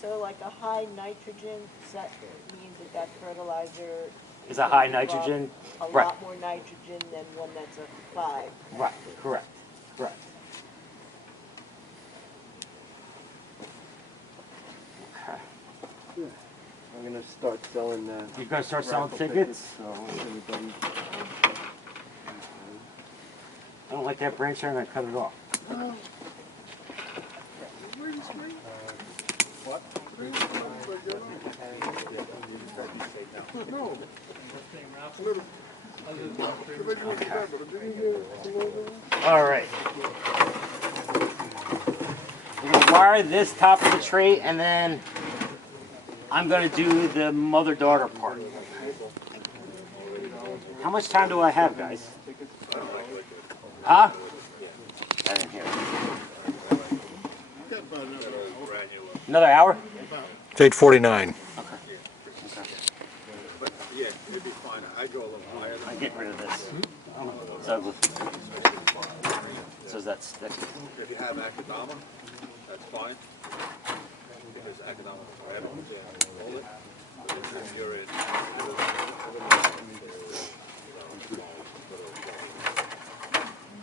So like a high nitrogen, that means that fertilizer Is a high gonna give off nitrogen. a Right. lot more nitrogen than one that's a 5. Right. Correct. Okay. I'm gonna start selling. You're gonna start selling raffle tickets? So everybody. I don't like that branch there, I'm gonna cut it off. All right. We're gonna wire this top of the tree, and then I'm gonna do the mother-daughter part. How much time do I have, guys? Huh? I didn't hear. Another hour? It's 8:49. Yeah, it'd be fine. I go a little higher. I get rid of this. So, that's thick. If you have akadama, that's fine. Because akadama is forever. Hold it. But if you're in.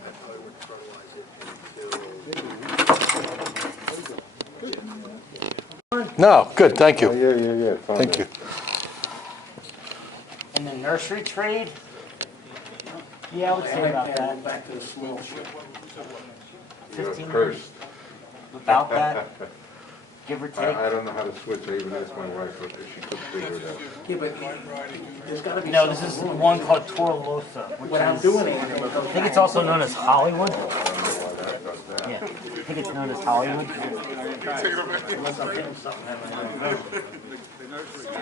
That's how I would fertilize it. No, good, thank you. Yeah. Thank you. In the nursery trade? Yeah, I would say about that. Back to the swell ship. 15 Cursed. About that, give or take. I don't know how to switch. I even asked my wife if she could figure it out. Yeah, but there's gotta be. No, this is one called Torolosa, which Without is, doing anything. I think it's also known as Hollywood. Yeah, I think it's known as Hollywood. Unless I'm hitting something that I don't know.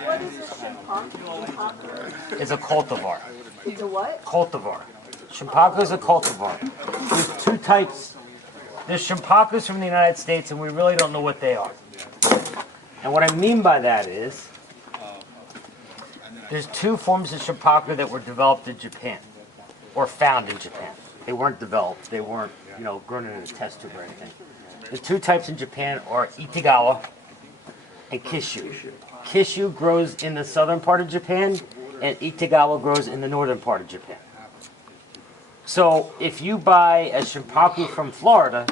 What is a shimpaku? It's a cultivar. It's a what? Cultivar. Shimpaku is a cultivar. There's two types. There's shimpakus from the United States, and we really don't know what they are. And what I mean by that is, there's two forms of shimpaku that were developed in Japan, or found in Japan. They weren't developed. They weren't, grown in a test tube or anything. The two types in Japan are Itagawa and Kishu. Kishu grows in the southern part of Japan, and Itagawa grows in the northern part of Japan. So if you buy a shimpaku from Florida,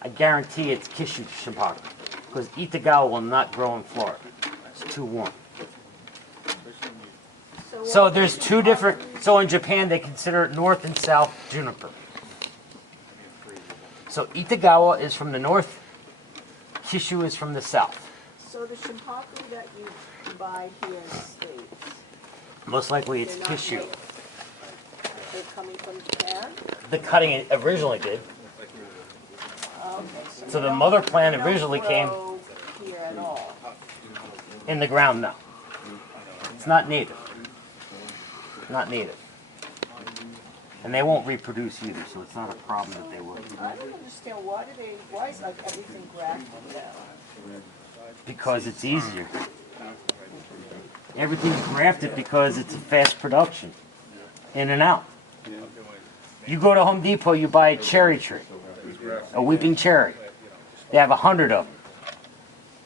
I guarantee it's Kishu shimpaku, because Itagawa will not grow in Florida. It's too warm. So there's two different, so in Japan they consider it north and south juniper. So Itagawa is from the north, Kishu is from the south. So the shimpaku that you buy here in the States, Most likely it's they're not Kishu. made- they're coming from Japan? The cutting originally did. Okay, So the they mother don't- plant they don't originally came grow here at all. in the ground, no. It's not native. Not native. And they won't reproduce either, so it's not a problem that they would. I don't understand, why is like everything grafted now? Because it's easier. Everything's grafted because it's a fast production. In and out. You go to Home Depot, you buy a cherry tree. A weeping cherry. They have 100 of them.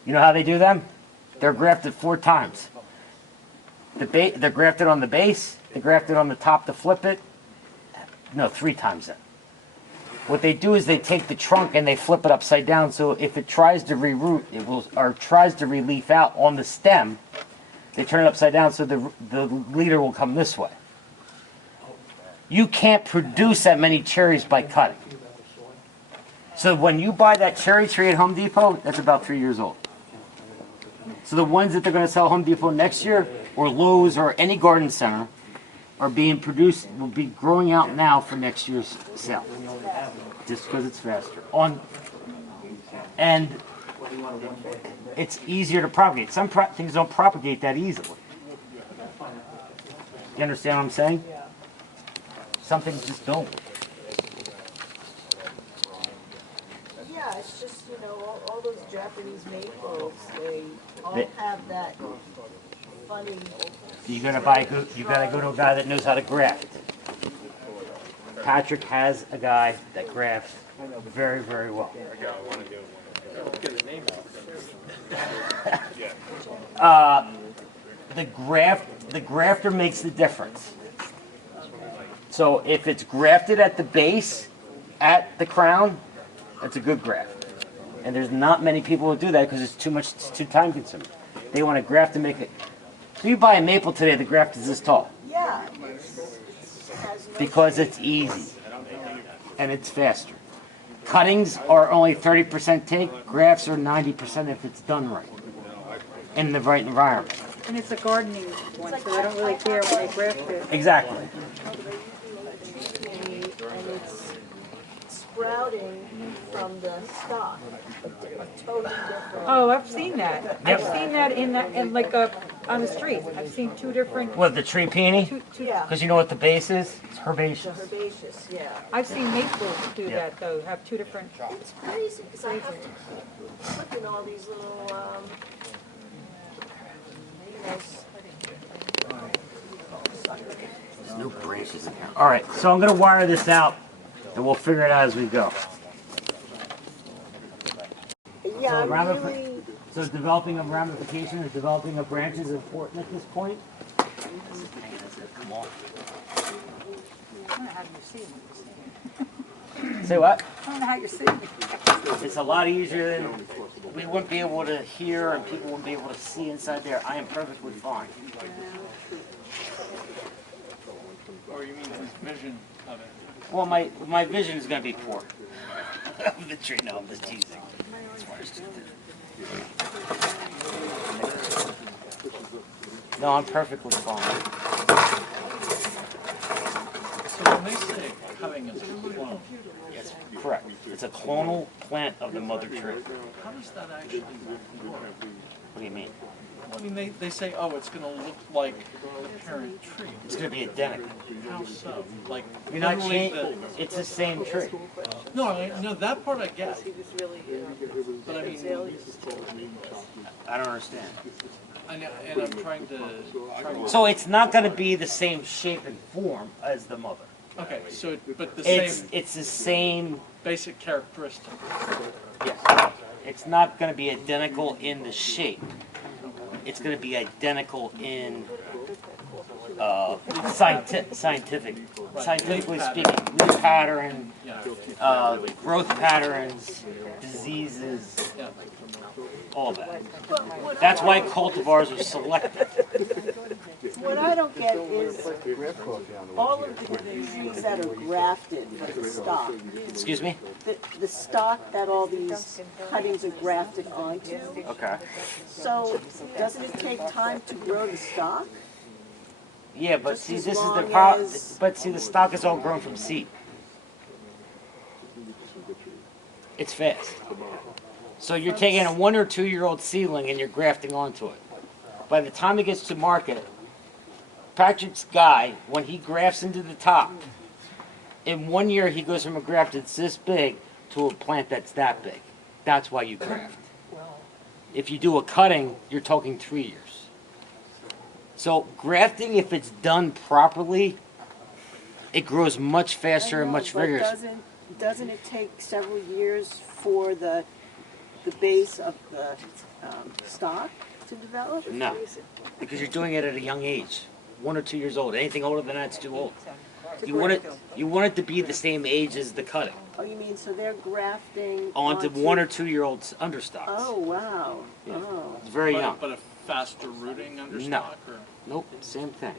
You know how they do them? They're grafted 4 times. They're grafted on the base, they're grafted on the top to flip it. No, 3 times then. What they do is they take the trunk and they flip it upside down, so if it tries to reroot, or tries to releaf out on the stem, they turn it upside down so the leader will come this way. You can't produce that many cherries by cutting. So when you buy that cherry tree at Home Depot, that's about 3 years old. So the ones that they're going to sell at Home Depot next year, or Lowe's, or any garden center, are being produced, will be growing out now for next year's sale. Just because it's faster. And it's easier to propagate. Some things don't propagate that easily. You understand what I'm saying? Some things just don't. Yeah, it's just, you know, all those Japanese maples, they all They- have that funny. You gotta go to a guy that knows how to graft. Patrick has a guy that grafts very, very well. The grafter makes the difference. So if it's grafted at the base, at the crown, that's a good graft. And there's not many people who do that because it's too time consuming. They want to graft and make it. So you buy a maple today, the graft is this tall. Yeah. Because it's easy. And it's faster. Cuttings are only 30% take, grafts are 90% if it's done right. In the right environment. And it's a gardening one, so they don't really care when they graft it. Exactly. And it's sprouting from the stock. A totally different. Oh, I've seen that. I've seen that in like on the street. I've seen 2 different. What, the tree peony? Yeah. Because you know what the base is? It's herbaceous. Herbaceous, yeah. I've seen maples do that though. Have 2 different. It's crazy because I have to keep flipping all these little, There's no branches in here. Alright, so I'm going to wire this out and we'll figure it out as we go. Yeah, So, I'm really, so developing a ramification or developing a branch is important at this point. Come on. I don't know how you see them. Say what? I don't know how you see them. It's a lot easier than we wouldn't be able to hear and people wouldn't be able to see inside there. I am perfectly fine. Or you mean his vision of it? Well, my vision is going to be poor. Of the tree. No, I'm just teasing. As far as no, I'm perfectly fine. So when they say cutting is a clone, Yes, correct. It's a clonal plant of the mother tree. how does that actually work? What do you mean? Well, I mean, they say, oh, it's going to look like the parent tree. It's going to be identical. How so? Like, You're not literally changing. It's the same tree. No, that part I get. But I mean, I don't understand. I know, and I'm trying to. So it's not going to be the same shape and form as the mother. Okay, so but the It's same the same. basic characteristic. Yes. It's not going to be identical in the shape. It's going to be identical in scientifically speaking, leaf pattern, growth patterns, diseases, all that. That's why cultivars are selected. what I don't get is all of the trees that are grafted, like the stock. Excuse me? The stock that all these cuttings are grafted onto. Okay. So doesn't it take time to grow the stock? Yeah, but Just see, as this is the long problem. as- But see, the stock is all grown from seed. It's fast. So you're taking a 1 or 2 year old seedling and you're grafting onto it. By the time it gets to market, Patrick's guy, when he grafts into the top, in 1 year he goes from a graft that's this big to a plant that's that big. That's why you graft. If you do a cutting, you're talking 3 years. So grafting, if it's done properly, it grows much faster and much but bigger. doesn't it take several years for the base of the stock to develop? No, because you're doing it at a young age, 1 or 2 years old. Anything older than that's too old. You want it to be the same age as the cutting Oh, you mean so they're grafting onto 1 or 2 year old understocks. Oh, wow. Yeah. Oh. It's very young. But a faster rooting understock? No. Or? Nope, same thing.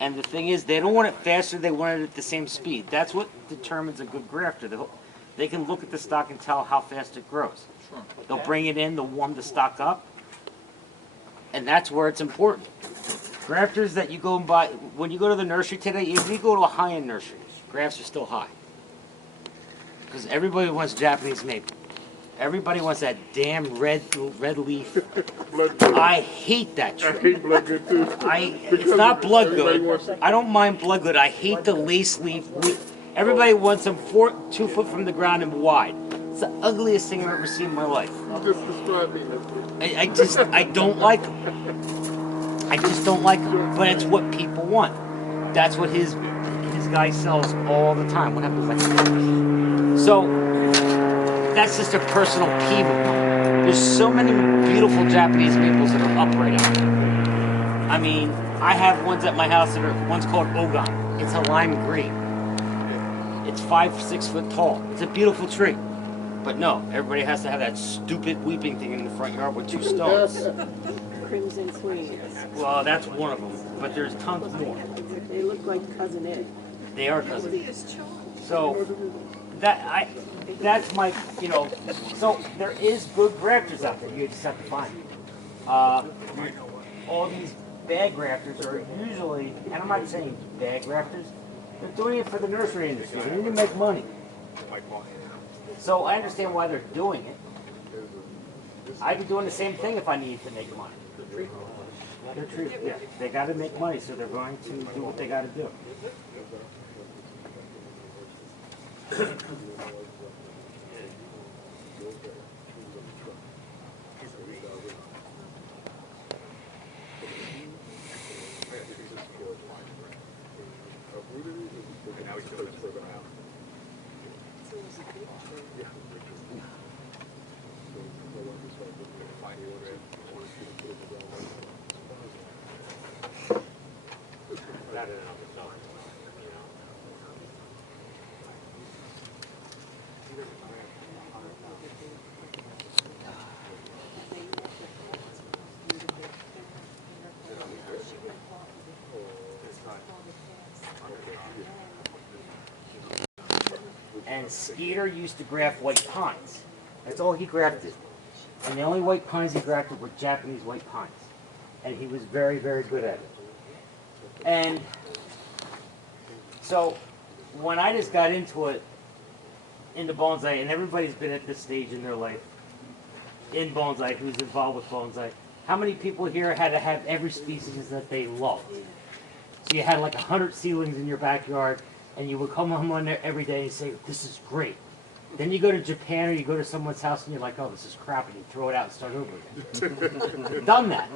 And the thing is, they don't want it faster, they want it at the same speed. That's what determines a good grafter. They can look at the stock and tell how fast it grows. Sure. They'll bring it in, they'll warm the stock up, and that's where it's important. Grafters that you go and buy, when you go to the nursery today, if you go to a high-end nursery, grafts are still high. Because everybody wants Japanese maple. Everybody wants that damn red leaf. I hate that tree. I hate bloodgood too. It's not bloodgood. I don't mind bloodgood. I hate the lace leaf. Everybody wants them 2 foot from the ground and wide. It's the ugliest thing I've ever seen in my life. You just described me. I don't like them. I just don't like them. But it's what people want. That's what his guy sells all the time. What happens like so? That's just a personal peeve of mine. There's so many beautiful Japanese maples that are upright out there. I mean, I have ones at my house that are, one's called Ogon. It's a lime green. It's 5-6 foot tall. It's a beautiful tree. But no, everybody has to have that stupid weeping thing in the front yard with 2 stones. Crimson Queens. Well, that's one of them, but there's tons more. They look like Cousin Ed. They are cousins. So, that's my, so there is good grafters out there. You just have to find them. All these bad grafters are usually, and I'm not saying bad grafters, they're doing it for the nursery industry. They need to make money. So I understand why they're doing it. I'd be doing the same thing if I needed to make money. They're tree, yeah, they got to make money, so they're going to do what they got to do. And Skeeter used to graft white pines. That's all he grafted. And the only white pines he grafted were Japanese white pines. And he was very, very good at it. And so when I just got into bonsai, and everybody's been at this stage in their life, in bonsai, who's involved with bonsai, how many people here had to have every species that they loved? So you had like 100 seedlings in your backyard, and you would come home on there every day and say, this is great. Then you go to Japan or you go to someone's house and you're like, oh, this is crap, and you throw it out and start over again. Done that.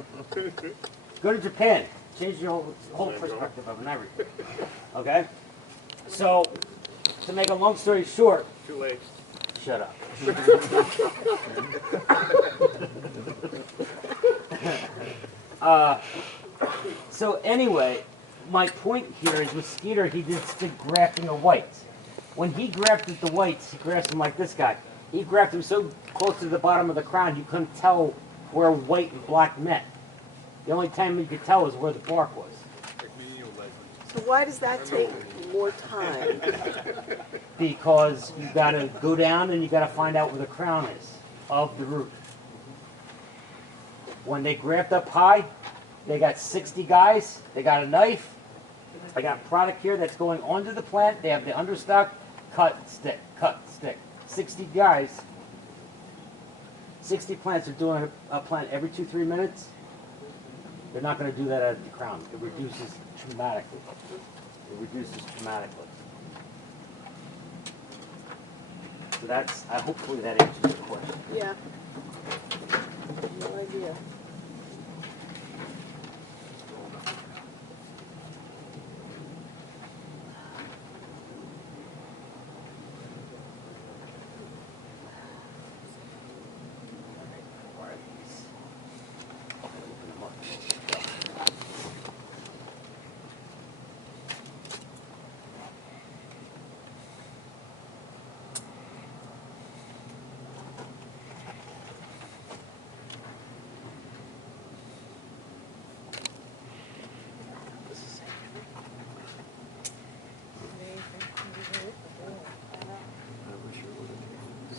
Go to Japan. Change your whole perspective of everything. Okay? So, to make a long story short. Too late. Shut up. So anyway, my point here is with Skeeter, he did stick grafting of whites. When he grafted the whites, he grafted them like this guy. He grafted them so close to the bottom of the crown you couldn't tell where white and black met. The only time you could tell was where the bark was. So why does that take more time? Because you gotta go down and you gotta find out where the crown is of the root. When they graft up high, they got 60 guys, they got a knife, I got product here that's going onto the plant. They have the understock, cut, stick, cut, stick. 60 guys, 60 plants are doing a plant every 2-3 minutes. They're not going to do that at the crown. It reduces dramatically. It reduces dramatically. So that's, hopefully that answers your question. Yeah. No idea.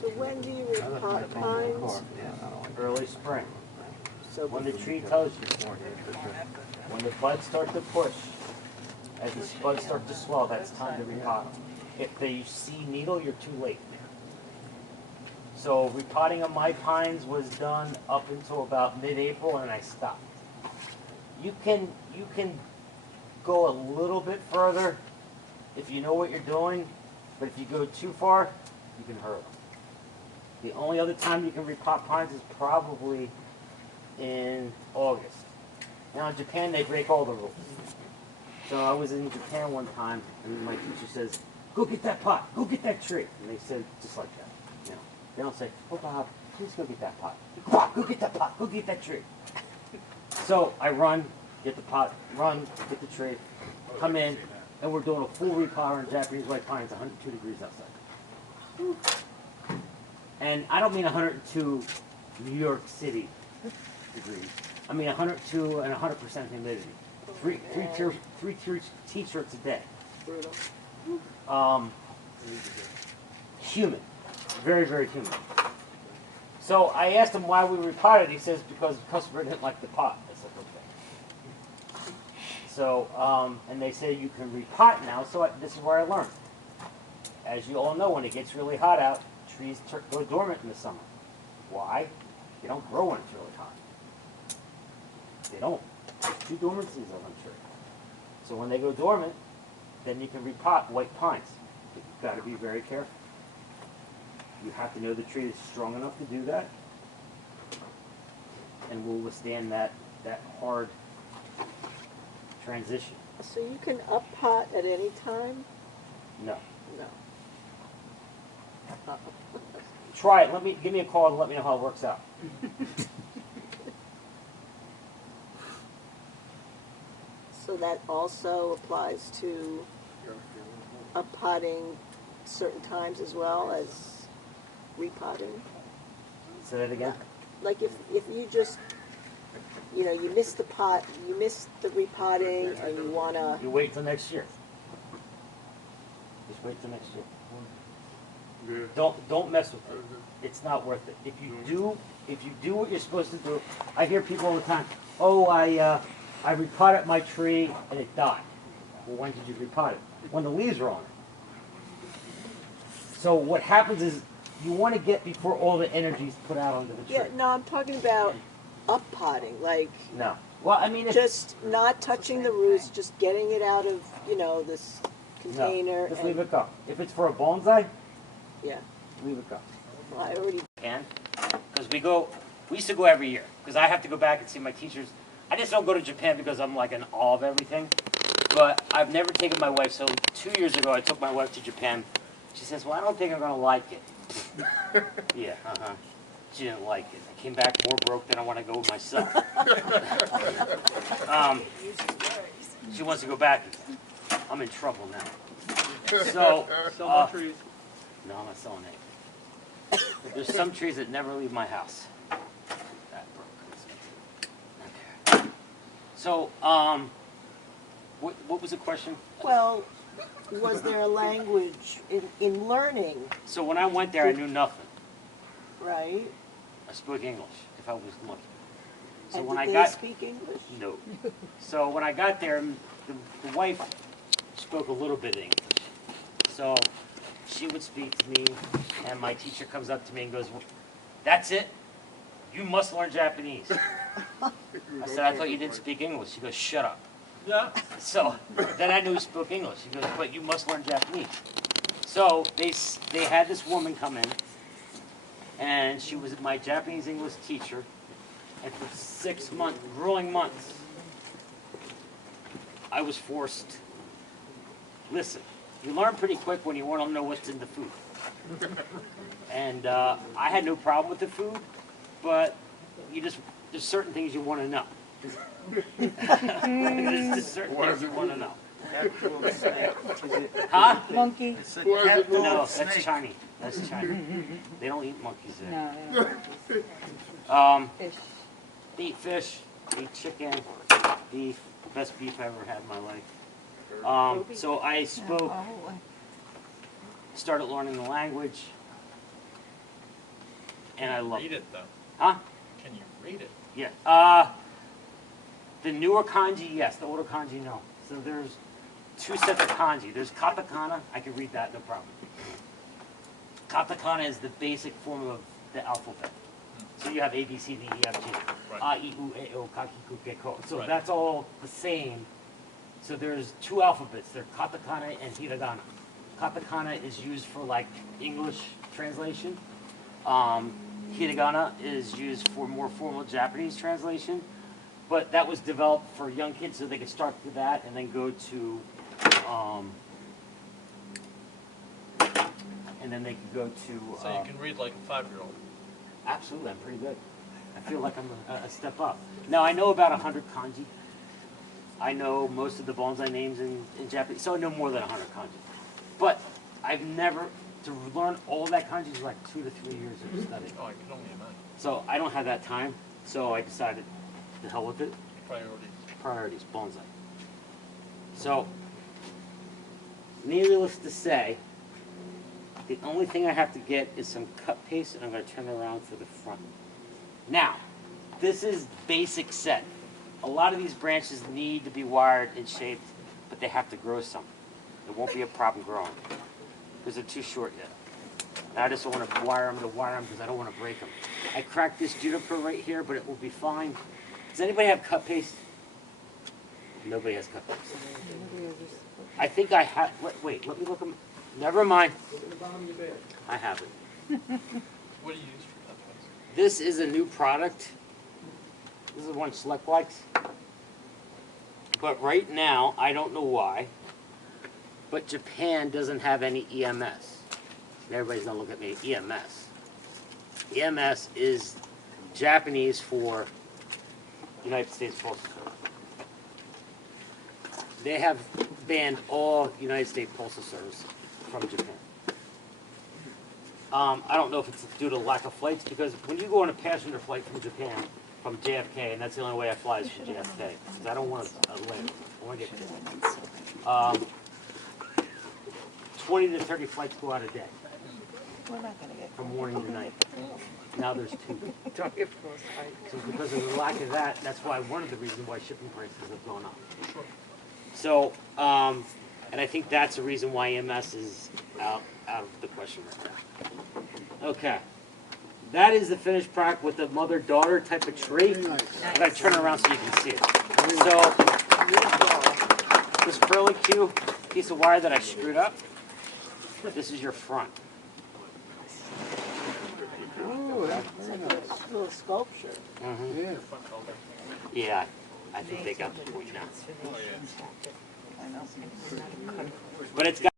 So when do you repot pines? Early spring. So When the tree tells you. When the buds start to push, as the buds start to swell, that's time to repot. If they see needle, you're too late. So repotting of my pines was done up until about mid-April, and I stopped. You can go a little bit further if you know what you're doing, but if you go too far, you can hurt them. The only other time you can repot pines is probably in August. Now in Japan, they break all the rules. So I was in Japan one time, and my teacher says, "Go get that pot, go get that tree." And they said just like that. You know, they don't say, "Oh Bob, please go get that pot. Go get that pot, go get that tree." So I run, get the pot, run, get the tree, come in, and we're doing a full repot on Japanese white pines, 102 degrees outside. And I don't mean 102 New York City degrees. I mean 102 and 100% humidity. Three t-shirts a day. Humid. Very, very humid. So I asked him why we repotted. He says because the customer didn't like the pot. I said, okay. So, and they say you can repot now, so this is where I learned. As you all know, when it gets really hot out, trees go dormant in the summer. Why? They don't grow when it's really hot. They don't. There's 2 dormancies on a tree. So when they go dormant, then you can repot white pines. You've got to be very careful. You have to know the tree is strong enough to do that and will withstand that hard transition. So you can up pot at any time? No. No. Try it. Give me a call and let me know how it works out. So that also applies to up potting certain times as well as repotting? Say that again? Like if you just, you know, you miss the pot, you miss the repotting and you want to... You wait till next year. Just wait till next year. Don't mess with it. It's not worth it. If you do what you're supposed to do, I hear people all the time, "Oh, I repotted my tree and it died." Well, when did you repot it? When the leaves are on it. So what happens is you want to get before all the energy is put out onto the tree. Yeah, no, I'm talking about up potting, like... No. Well, I mean, just not touching the roots, just getting it out of, you know, this container. No, just leave it go. If it's for a bonsai, yeah, leave it go. Well, I already can, because we used to go every year, because I have to go back and see my teachers. I just don't go to Japan because I'm like in awe of everything, but I've never taken my wife, so 2 years ago I took my wife to Japan. She says, "Well, I don't think I'm going to like it." Yeah, She didn't like it. I came back more broke than I want to go myself. She wants to go back again. I'm in trouble now. So, Sell more trees. no, I'm not selling anything. There's some trees that never leave my house. That broke. Okay. So, what was the question? Well, was there a language in learning, So when I went there, I knew nothing. right? I spoke English, if I was lucky. So And when did I they got speak English? no. So when I got there, the wife spoke a little bit of English. So she would speak to me, and my teacher comes up to me and goes, "That's it? You must learn Japanese." I said, "I thought you didn't speak English." She goes, "Shut up." Yeah. So then I knew he spoke English. He goes, "But you must learn Japanese." So they had this woman come in, and she was my Japanese English teacher, and for 6 months, grueling months, I was forced. Listen, you learn pretty quick when you want to know what's in the food. And I had no problem with the food, but there's certain things you want to know. There's just certain things you want to know. Huh? Monkey? No, that's Chinese. That's Chinese. They don't eat monkeys there. No, fish. They eat fish, they eat chicken, beef. Best beef I ever had in my life. So I spoke, started learning the language, and I loved Read it. it though. Huh? Can you read it? Yeah. The newer kanji, yes. The older kanji, no. So there's 2 sets of kanji. There's katakana. I can read that, no problem. Katakana is the basic form of the alphabet. So you have A, B, C, D, E, F, G. A, I, U, A, O, Kaki, Ku, Ke, Ko. So that's all the same. So there's 2 alphabets. They're katakana and hiragana. Katakana is used for like English translation. Hiragana is used for more formal Japanese translation. But that was developed for young kids so they could start with that and then go to, So you can read like a 5-year-old. Absolutely, I'm pretty good. I feel like I'm a step up. Now, I know about 100 kanji. I know most of the bonsai names in Japanese, so I know more than 100 kanji. But I've never, to learn all that kanji is like 2 to 3 years of study. Oh, I can only imagine. So I don't have that time, so I decided to hell with it. Priorities. Priorities, bonsai. So, needless to say, the only thing I have to get is some cut paste, and I'm going to turn it around for the front. Now, this is basic set. A lot of these branches need to be wired and shaped, but they have to grow some. It won't be a problem growing, because they're too short yet. And I just don't want to wire them because I don't want to break them. I cracked this juniper right here, but it will be fine. Does anybody have cut paste? Nobody has cut paste. I think I have. Wait, let me look. Never mind. I have it. What do you use for cut paste? This is a new product. This is one Select likes. But right now, I don't know why, but Japan doesn't have any EMS. And everybody's gonna look at me. EMS. EMS is Japanese for United States Postal Service. They have banned all United States Postal Service from Japan. I don't know if it's due to lack of flights, because when you go on a passenger flight from Japan, from JFK, and that's the only way I fly is from JFK, because I don't want to land. I want to get there. 20 to 30 flights go out a day. We're not gonna get. From morning to night. Now there's 2. Don't get close. So because of the lack of that, that's why one of the reasons why shipping prices have gone up. So, and I think that's the reason why EMS is out of the question right now. Okay. That is the finished product with the mother-daughter type of tree. I gotta turn it around so you can see it. So, this curly Q piece of wire that I screwed up, this is your front. Ooh, that's a little sculpture. Mm-hmm. Yeah, I think they got the point now. But it's got